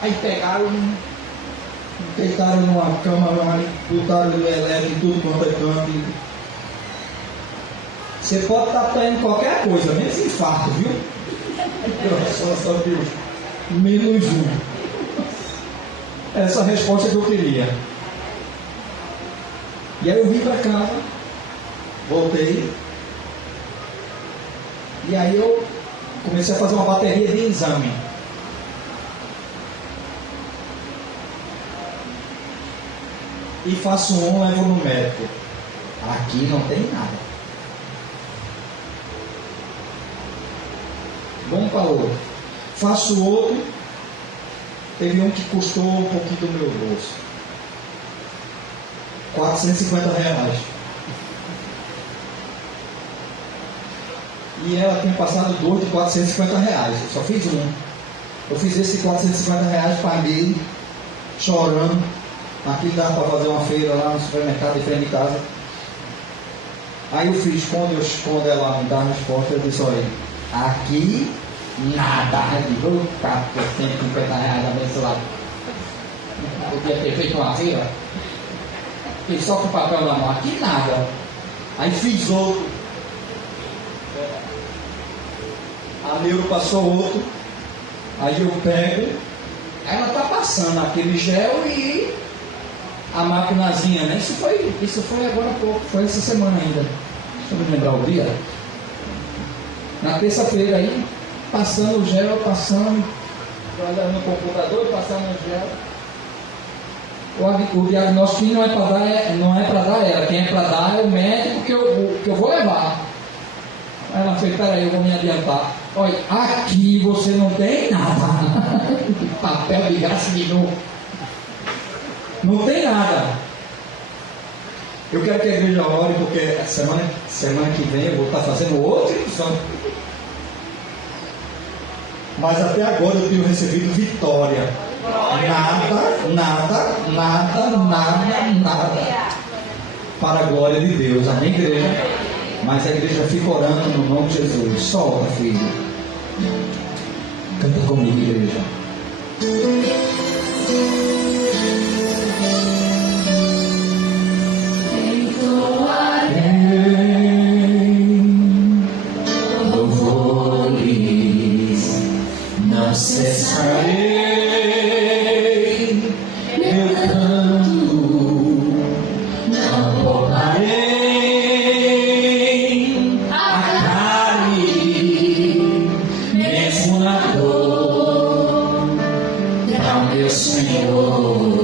Aí pegaram, deitaram numa cama lá, botaram o elétrico, tudo quanto é canto. Você pode estar tendo qualquer coisa, menos infarto, viu? Graças a Deus. Menos um. Essa é a resposta que eu queria. E aí eu vim para casa, voltei. E aí eu comecei a fazer uma bateria de exame. E faço um, levo no médico. Aqui não tem nada. Vamos para outro. Faço outro. Teve um que custou um pouquinho do meu bolso. R$ 450. E ela tinha passado 2 de R$ 450. Eu só fiz um. Eu fiz esse de R$ 450, paguei, chorando. Aqui dava para fazer uma feira lá no supermercado em frente de casa. Aí eu fiz, quando ela me dá a resposta, eu disse, olha, aqui nada. Eu digo, opa, R$ 150 abençoado. Eu podia ter feito uma feira. Fiz só com papel na mão, aqui nada. Aí fiz outro. A Neuro passou outro. Aí eu pego. Ela está passando aquele gel e a maquinazinha, né? Isso foi agora há pouco, foi essa semana ainda. Deixa eu me lembrar o dia. Na terça-feira aí, passando o gel, olhando no computador, passando o gel. O diagnóstico não é para dar ela, quem é para dar é o médico que eu vou levar. Aí ela fez, peraí, eu vou me adiantar. Olha, aqui você não tem nada. Papel de graça de novo. Não tem nada. Eu quero que a igreja ore, porque semana que vem eu vou estar fazendo outra instrução. Mas até agora eu tenho recebido vitória. Nada. Para a glória de Deus. Amém, igreja? Mas a igreja fica orando no nome de Jesus. Solta, filho. Canta comigo, igreja. Não cessarei meu canto, não pouparei a carne, mesmo na dor, para o meu Senhor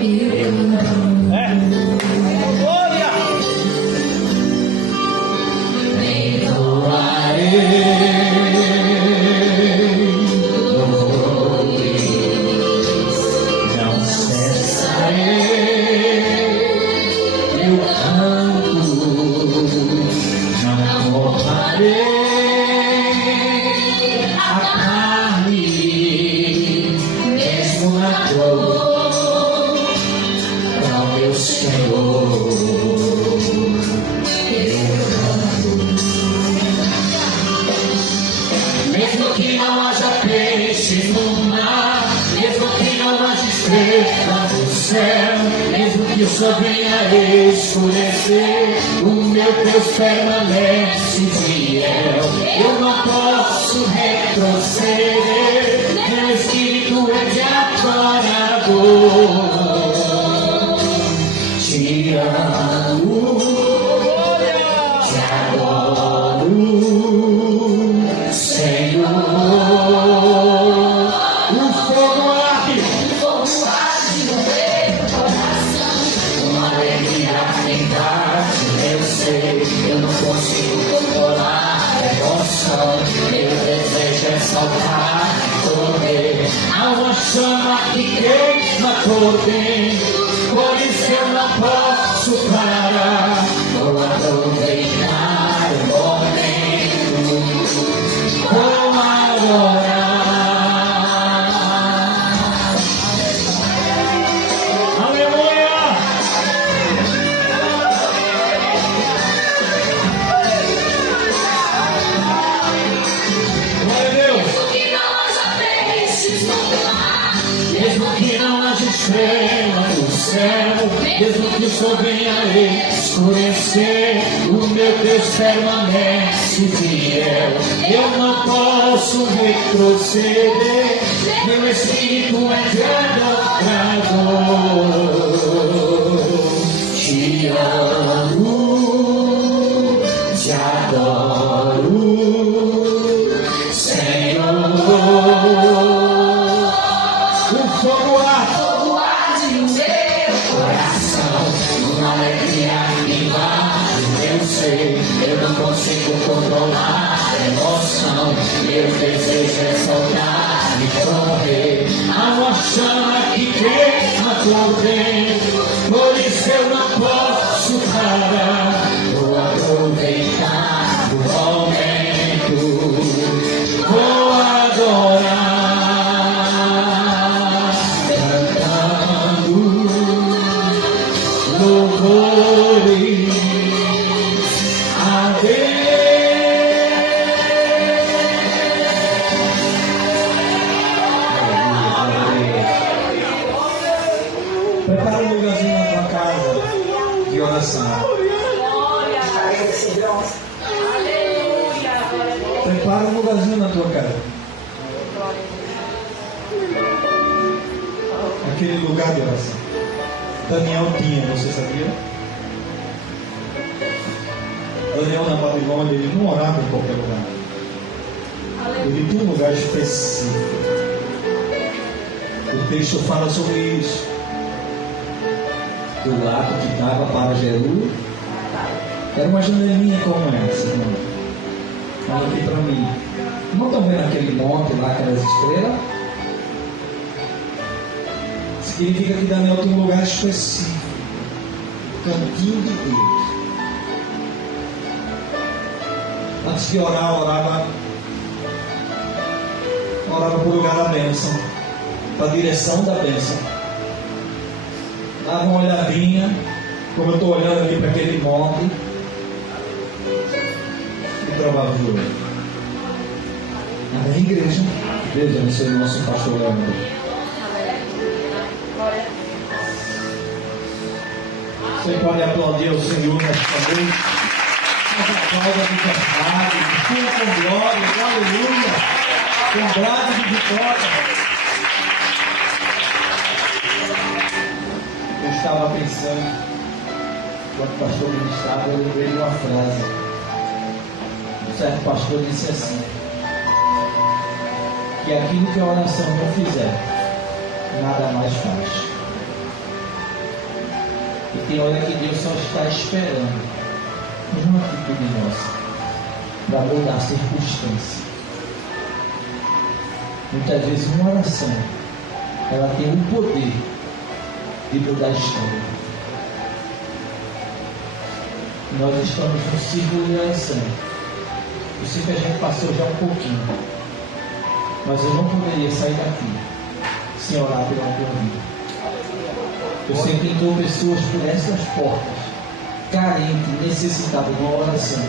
eu Glória! entoarei. Mesmo que não haja peixe no mar, mesmo que não haja estrela no céu, mesmo que o sol venha escurecer, o meu Deus permanece fiel. Eu não posso retroceder, meu espírito é de adorador. Te amo, te adoro, Senhor. O fogo arde no meu coração, uma alegria ardente, eu sei, eu não consigo controlar a emoção, meu desejo é saltar, correr, há uma chama que queima por dentro, por isso eu não posso parar, vou aproveitar o momento, vou adorar. Aleluia! Glória a Deus! Mesmo que não haja estrela no céu, mesmo que o sol venha escurecer, o meu Deus permanece fiel. Eu não posso retroceder, meu espírito é de adorador. Te amo, te adoro, Senhor. O fogo arde no meu coração, uma alegria me invade, eu sei, eu não consigo controlar a emoção, meu desejo é soltar e correr, há uma chama que queima por dentro, Separa um lugarzinho na tua casa. Aquele lugar de oração. Daniel tinha, você sabia? Daniel na Babilônia, ele não orava em qualquer lugar. Ele tinha um lugar específico. O texto fala sobre isso. Do lado que dava para Jeru, era uma janelinha como essa, irmão. Olha aqui para mim. Não estão vendo aquele monte lá, aquelas estrelas? Significa que Daniel tem um lugar específico. Cantinho de Deus. Antes de orar, orava para o lugar da bênção, para a direção da bênção. Dava uma olhadinha, como eu estou olhando aqui para aquele monte, e travava o joelho. Amém, igreja? Deus abençoe o nosso pastor Leandro. Você pode aplaudir ao Senhor nesta noite. Mas aplauda de verdade, com glória, aleluia, com brado de vitória. Eu estava pensando, quando o pastor ministrava, eu lembrei de uma frase. Um certo pastor disse assim: que aquilo que a oração não fizer, nada mais faz. E tem hora que Deus só está esperando uma atitude nossa para mudar a circunstância. Muitas vezes uma oração, ela tem o poder de mudar a história. Nós estamos no ciclo de oração. Eu sei que a gente passou já um pouquinho, mas eu não poderia sair daqui sem orar pela tua vida. Você tentou pessoas por essas portas, carentes, necessitadas de uma oração.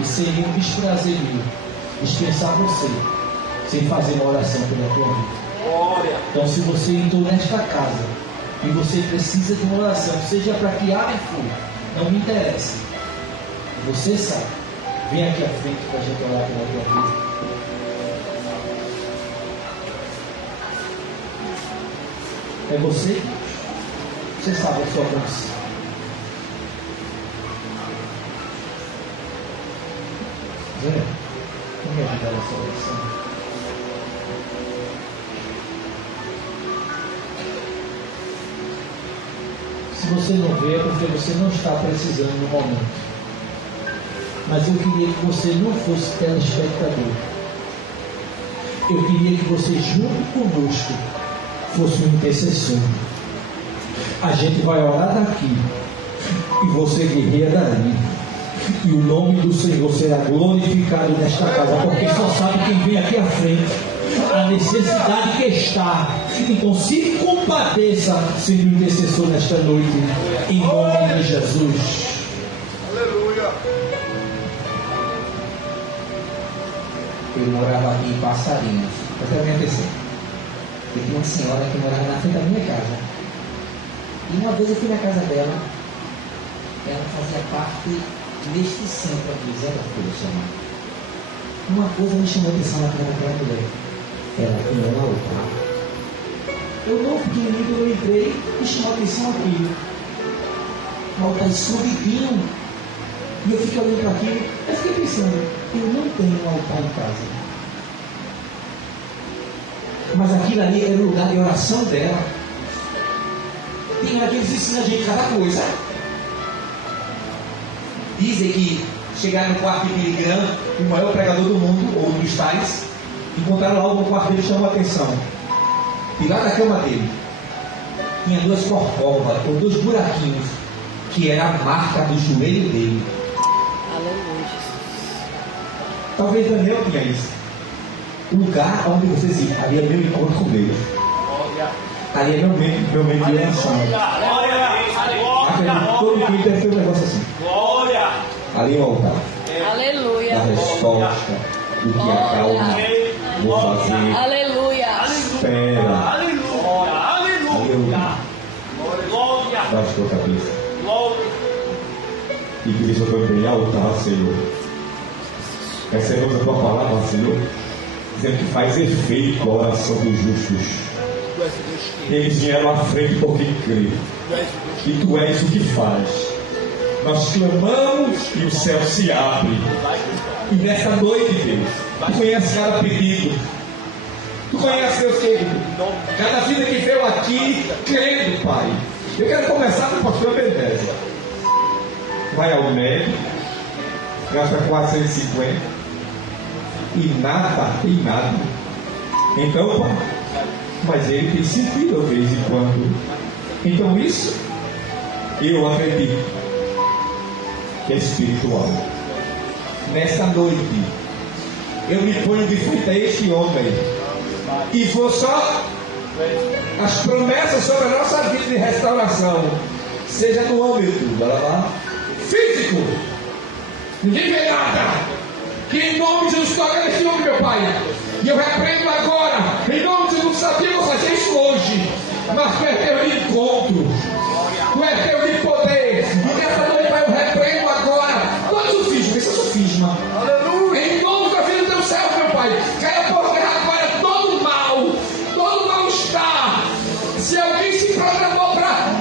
E seria um desprazer meu dispensar você sem fazer uma oração pela tua vida. Então, se você entrou nesta casa e você precisa de uma oração, seja para que área for, não me interessa. Você sabe. Vem aqui à frente para a gente orar pela tua vida. É você, Deus. Você sabe a sua condição. Zé, como me ajudar nessa oração? Se você não vê, é porque você não está precisando no momento. Mas eu queria que você não fosse telespectador. Eu queria que você, junto conosco, fosse um intercessor. A gente vai orar daqui e você guerreia dali, e o nome do Senhor será glorificado nesta casa, porque só sabe quem vem aqui à frente a necessidade que está. Então se compadeça sendo intercessor nesta noite, em nome de Jesus. Aleluia. Eu morava aqui em Passarinhos. Presta bem atenção. Eu tinha uma senhora que morava na frente da minha casa. E uma vez eu fui na casa dela, ela fazia parte deste centro aqui, Zé da Força. Uma coisa me chamou a atenção na cara daquela mulher. Ela tinha um altar. Eu não pequenininho, eu entrei e chamou a atenção aqui. Um altar escondidinho. E eu fiquei olhando para aquilo. Eu fiquei pensando, eu não tenho um altar em casa. Mas aquilo ali era o lugar de oração dela. Tem hora que eles ensinam a gente cada coisa. Dizem que chegaram no quarto de Billy Graham, o maior pregador do mundo, ou dos tais, encontraram algo no quarto dele que chamou a atenção. E lá na cama dele tinha duas corcovas, ou dois buraquinhos, que era a marca do joelho dele. Aleluia. Talvez Daniel tinha isso. O lugar onde você se ali é meu encontro com Deus. Ali é meu meio de oração. Acredito, todo mundo deve ter um negócio assim. Ali é o altar Aleluia. da resposta, do que acalma, vou fazer, Aleluia. espera. Aleluia. Baixa tua cabeça. E que isso também altar, Senhor. Recebemos a tua palavra, Senhor, dizendo que faz efeito a oração dos justos. Eles vieram à frente porque crê. E tu és o que faz. Nós clamamos e o céu se abre. E nessa noite, Deus, tu conheces cada pedido. Tu conheces, Deus querido, cada vida que veio aqui crendo, Pai. Eu quero começar com o pastor Ebenezer. Vai ao médico, gasta 450 e nada. Então, Pai, mas ele tem sentido de vez em quando. Então isso, eu acredito que é espiritual. Nessa noite, eu me ponho de frente a este homem e vou só as promessas sobre a nossa vida de restauração, seja no âmbito físico, ninguém vê nada, que em nome de Jesus toca nesse homem, meu Pai, e eu repreendo agora, em nome de Jesus. Sabia que eu vou fazer isso hoje, mas tu é teu de encontro, tu é teu de poder, e nessa noite, Pai, eu repreendo agora todo sofisma, esse é sofisma, em nome da vida do teu céu, meu Pai, caia por terra agora todo mal-estar. Se alguém se programou para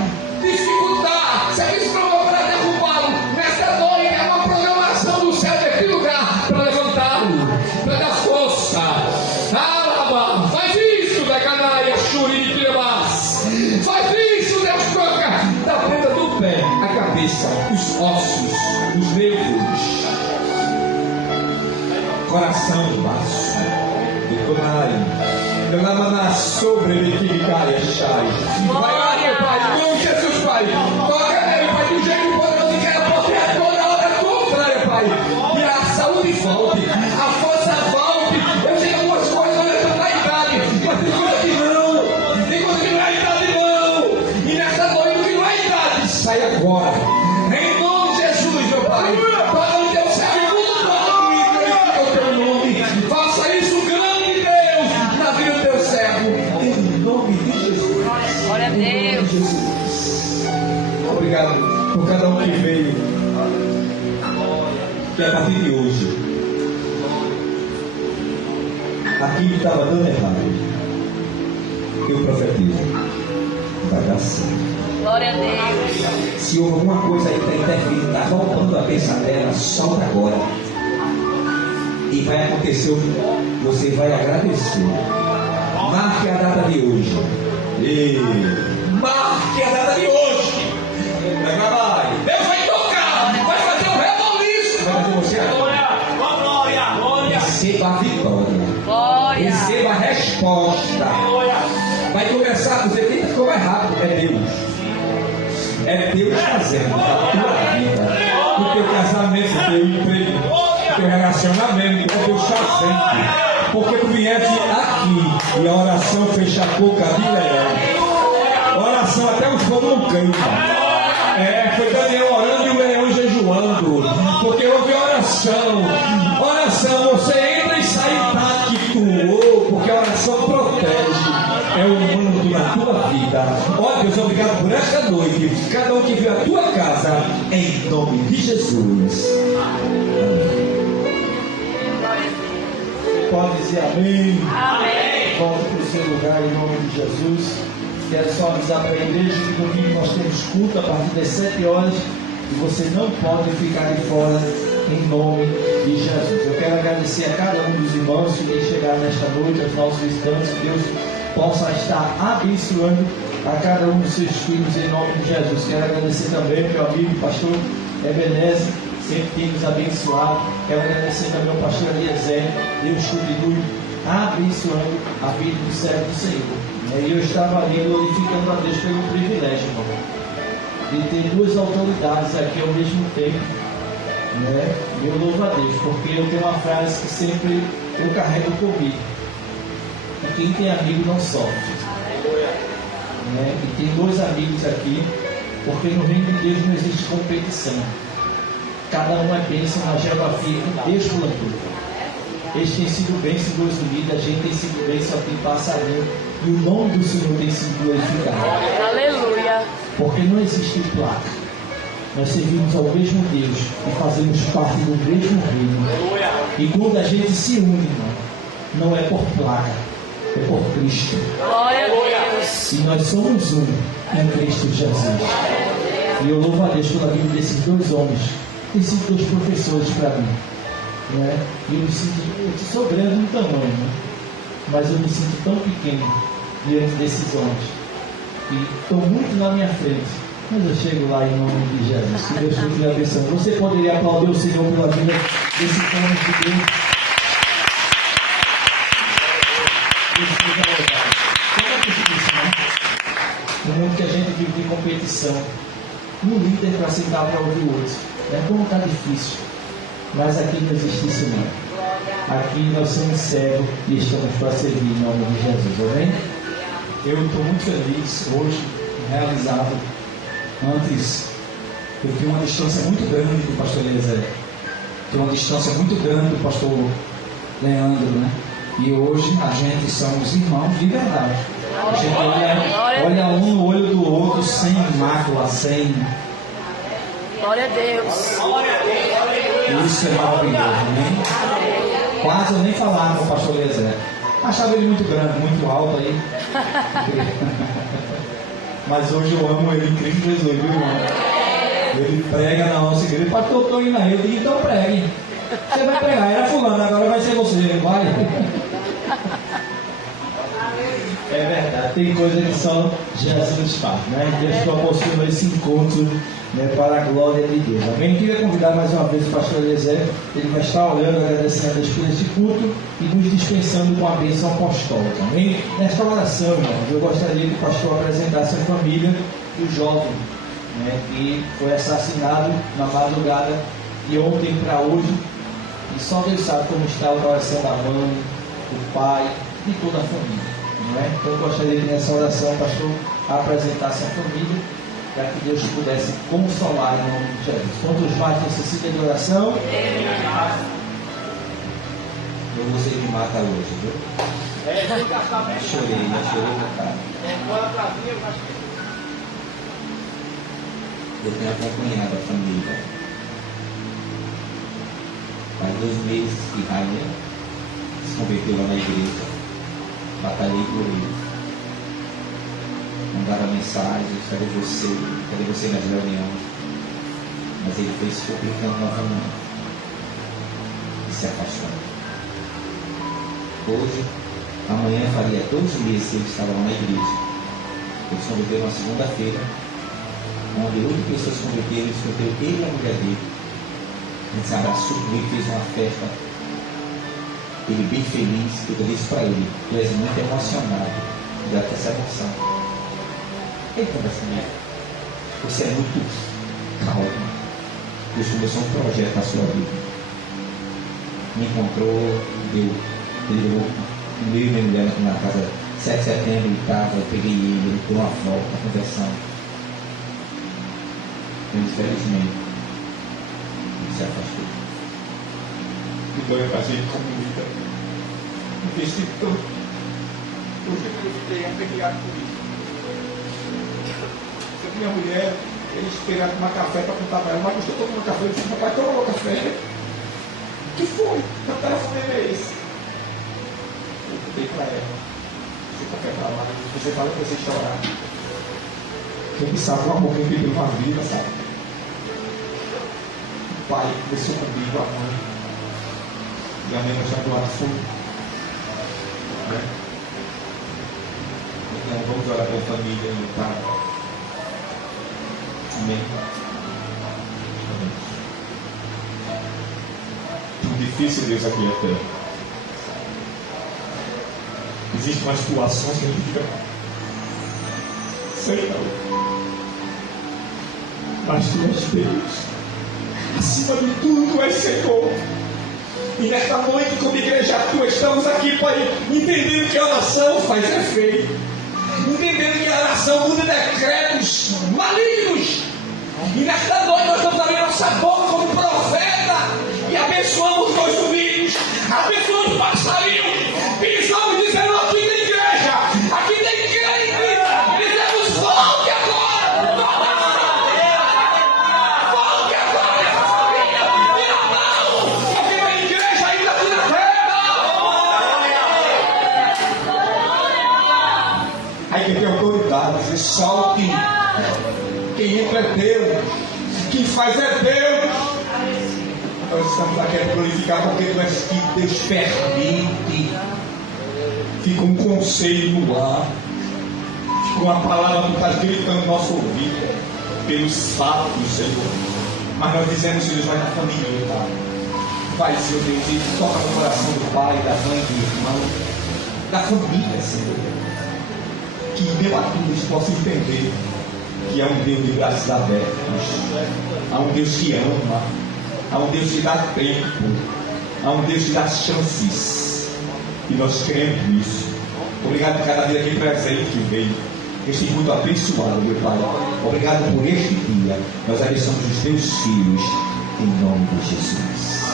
dificultar, se alguém se programou para derrubá-lo, nessa noite é uma programação do céu daquele lugar para levantá-lo, para dar força. Faz isso, da canaia, churi de Trebas. Faz isso, Deus, toca da ponta do pé, a cabeça, os ossos, os nervos, coração do baço, de Conai. Lama sobre ele chai. Vai lá, meu Pai, em nome de Jesus, Pai. Toca nele, Pai, do jeito poderoso que era por toda hora contrária, Pai. E a saúde volte, a força volte. Eu sei que algumas coisas não estão na idade, mas tem coisa que não. Tem coisa que não é idade, não. E nessa noite que não é idade, sai agora. Em nome de Jesus, meu Pai. Toda o teu céu e tudo alto e glorifica o teu nome. Faça isso, grande Deus, na vida do teu servo. Em nome de Jesus. Glória a Deus. Obrigado por cada um que veio. Que a partir de hoje, aquilo que estava dando errado, eu profetizo, vai dar certo. Glória a Deus. Se houve alguma coisa aí que está interferindo, está voltando a pensar dela, solta agora. E vai acontecer, você vai agradecer. Marque a data de hoje. Marque a data de hoje. Deus vai tocar, vai fazer um reboliço. Vai fazer você agora. Glória. Receba a vitória. Glória. Receba a resposta. Vai começar, você tem que ficar mais rápido. É Deus. É Deus fazendo a tua vida. O teu casamento, o teu emprego, o teu relacionamento, é Deus fazendo. Porque tu vieste aqui e a oração fecha a boca de leão. Oração até o fogo não canta. Foi Daniel orando e o leão jejuando. Porque houve oração. Oração, você entra e sai intacto. Porque a oração protege. É o manto na tua vida. Ó Deus, obrigado por esta noite. Cada um que veio à tua casa, em nome de Jesus. Pode dizer amém. Amém. Volta para o seu lugar em nome de Jesus. Quero só avisar para a igreja que domingo nós temos culto a partir das 7 horas e você não pode ficar de fora em nome de Jesus. Eu quero agradecer a cada um dos irmãos que chegaram nesta noite, aos nossos visitantes, que Deus possa estar abençoando a cada um dos seus filhos em nome de Jesus. Quero agradecer também ao meu amigo pastor Ebenezer, sempre tem nos abençoado. Quero agradecer também ao pastor Eliezer. Deus continue abençoando a vida do servo do Senhor. E eu estava ali glorificando a Deus pelo privilégio, irmão, de ter duas autoridades aqui ao mesmo tempo. Eu louvo a Deus, porque eu tenho uma frase que sempre eu carrego comigo: e quem tem amigo não sofre. E tem dois amigos aqui, porque no reino de Deus não existe competição. Cada um é bênção na geografia que Deus plantou. Eles têm sido bênção Deus unidos, a gente tem sido bênção aqui em Passarinho, e o nome do Senhor tem sido glorificado. Aleluia. Porque não existe placa. Nós servimos ao mesmo Deus e fazemos parte do mesmo reino. E quando a gente se une, irmão, não é por placa, é por Cristo. Glória a Deus. E nós somos um em Cristo Jesus. E eu louvo a Deus pela vida desses dois homens, desses dois professores para mim. Né? E eu me sinto, eu sou grande no tamanho, né? Mas eu me sinto tão pequeno diante desses homens. E estão muito na minha frente. Mas eu chego lá em nome de Jesus. Que Deus continue abençoando. Você poderia aplaudir o Senhor pela vida desses homens de Deus? Como é difícil, né? No mundo que a gente vive de competição, um líder para sentar para ouvir o outro. Né? Como está difícil. Mas aqui não existe isso não. Aqui nós somos cegos e estamos para servir em nome de Jesus. Amém? Eu estou muito feliz hoje, realizado. Antes, eu tinha uma distância muito grande do pastor Eliezer. Tinha uma distância muito grande do pastor Leandro, né? E hoje a gente somos irmãos de verdade. A gente olha um no olho do outro sem mácula, sem... Glória a Deus. Isso é maravilhoso, né? Quase eu nem falava com o pastor Eliezer. Achava ele muito grande, muito alto aí. Mas hoje eu amo ele em Cristo Jesus, viu, irmão? Ele prega na nossa igreja. Pastor, eu estou indo aí. Eu digo, então pregue. Você vai pregar. Era fulano, agora vai ser você. Vai. É verdade. Tem coisa que só Jesus faz, né? Deus proporcionou esse encontro, né, para a glória de Deus. Amém? Eu queria convidar mais uma vez o pastor Eliezer. Ele vai estar olhando, agradecendo a Deus por este culto e nos dispensando com a bênção apostólica. Amém? Nesta oração, irmãos, eu gostaria que o pastor apresentasse a família do jovem, né, que foi assassinado na madrugada de ontem para hoje. E só Deus sabe como está o coração da mãe, do pai e toda a família. Não é? Então eu gostaria que nessa oração o pastor apresentasse a família, para que Deus pudesse consolar em nome de Jesus. Quantos mais necessitam de oração? Eu gostei de matar hoje, viu? Já chorei na cara. Eu tenho acompanhado a família. Faz 2 meses que Rainha se converteu lá na igreja. Batalhei por ele. Mandava mensagens, cadê você nas reuniões? Mas ele foi se complicando novamente e se afastando. Hoje, amanhã faria 2 meses que ele estava lá na igreja. Ele se converteu na segunda-feira, onde 8 pessoas se converteram, ele se converteu ele e a mulher dele. A gente se abraçou comigo, fez uma festa. Ele bem feliz, eu disse para ele, tu és muito emocionado, já tem essa emoção. Ele conversa comigo. Você é muito calmo. Deus começou um projeto na sua vida. Me encontrou, ele levou eu e minha mulher na casa 7 de setembro, ele estava, eu peguei ele deu uma volta, conversando. Mas infelizmente, ele se afastou. E dói pra gente como vida. Investi tanto. Hoje eu fiquei apegado por isso. Eu minha mulher, eles esperaram tomar café para contar para ela, mas eu estou tomando café. Eu disse, papai, tomou café. O que foi? Meu telefone é esse. Eu contei para ela. Seu café para lá. Você fala que você chorar. Quem sabe o amor que viveu uma vida, sabe? O pai começou comigo, a mãe. E a mãe já do lado fundo. Então vamos orar pela família, tá? Amém. Tão difícil Deus aqui é terra. Existem umas situações que a gente fica sem não. Mas tu és Deus. Acima de tudo, tu és Senhor. E nesta noite, como igreja tua, estamos aqui, Pai, entendendo que a oração faz efeito. Entendendo que a oração muda decretos malignos. E nesta noite nós estamos abrindo nossa boca como profeta e abençoamos os nossos filhos, abençoamos os passarinhos, e estamos dizendo: aqui tem igreja, aqui tem crente, e dizemos: volte agora! faz é Deus. Nós estamos aqui a glorificar porque tu és que Deus permite. Fica um conselho no ar. Fica uma palavra que tu estás gritando no nosso ouvido. Pelos fatos, Senhor. Mas nós dizemos, Senhor, vai na família, tá? Vai, Senhor Deus, e toca no coração do pai, da mãe, do irmão, da família, Senhor. Que meu amigo eles possam entender que é um Deus de braços abertos. Há um Deus que ama. Há um Deus que dá tempo. Há um Deus que dá chances. E nós queremos isso. Obrigado por cada dia aqui presente que veio. Este muito abençoado, meu Pai. Obrigado por este dia. Nós abençoamos os teus filhos em nome de Jesus.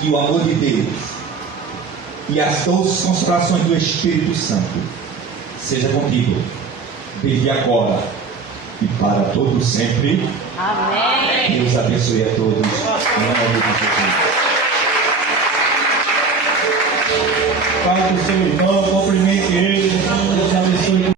Que o amor de Deus e as doces consolações do Espírito Santo seja contigo desde agora e para todo sempre. Amém. Deus abençoe a todos em nome de Jesus. Fala com o seu irmão.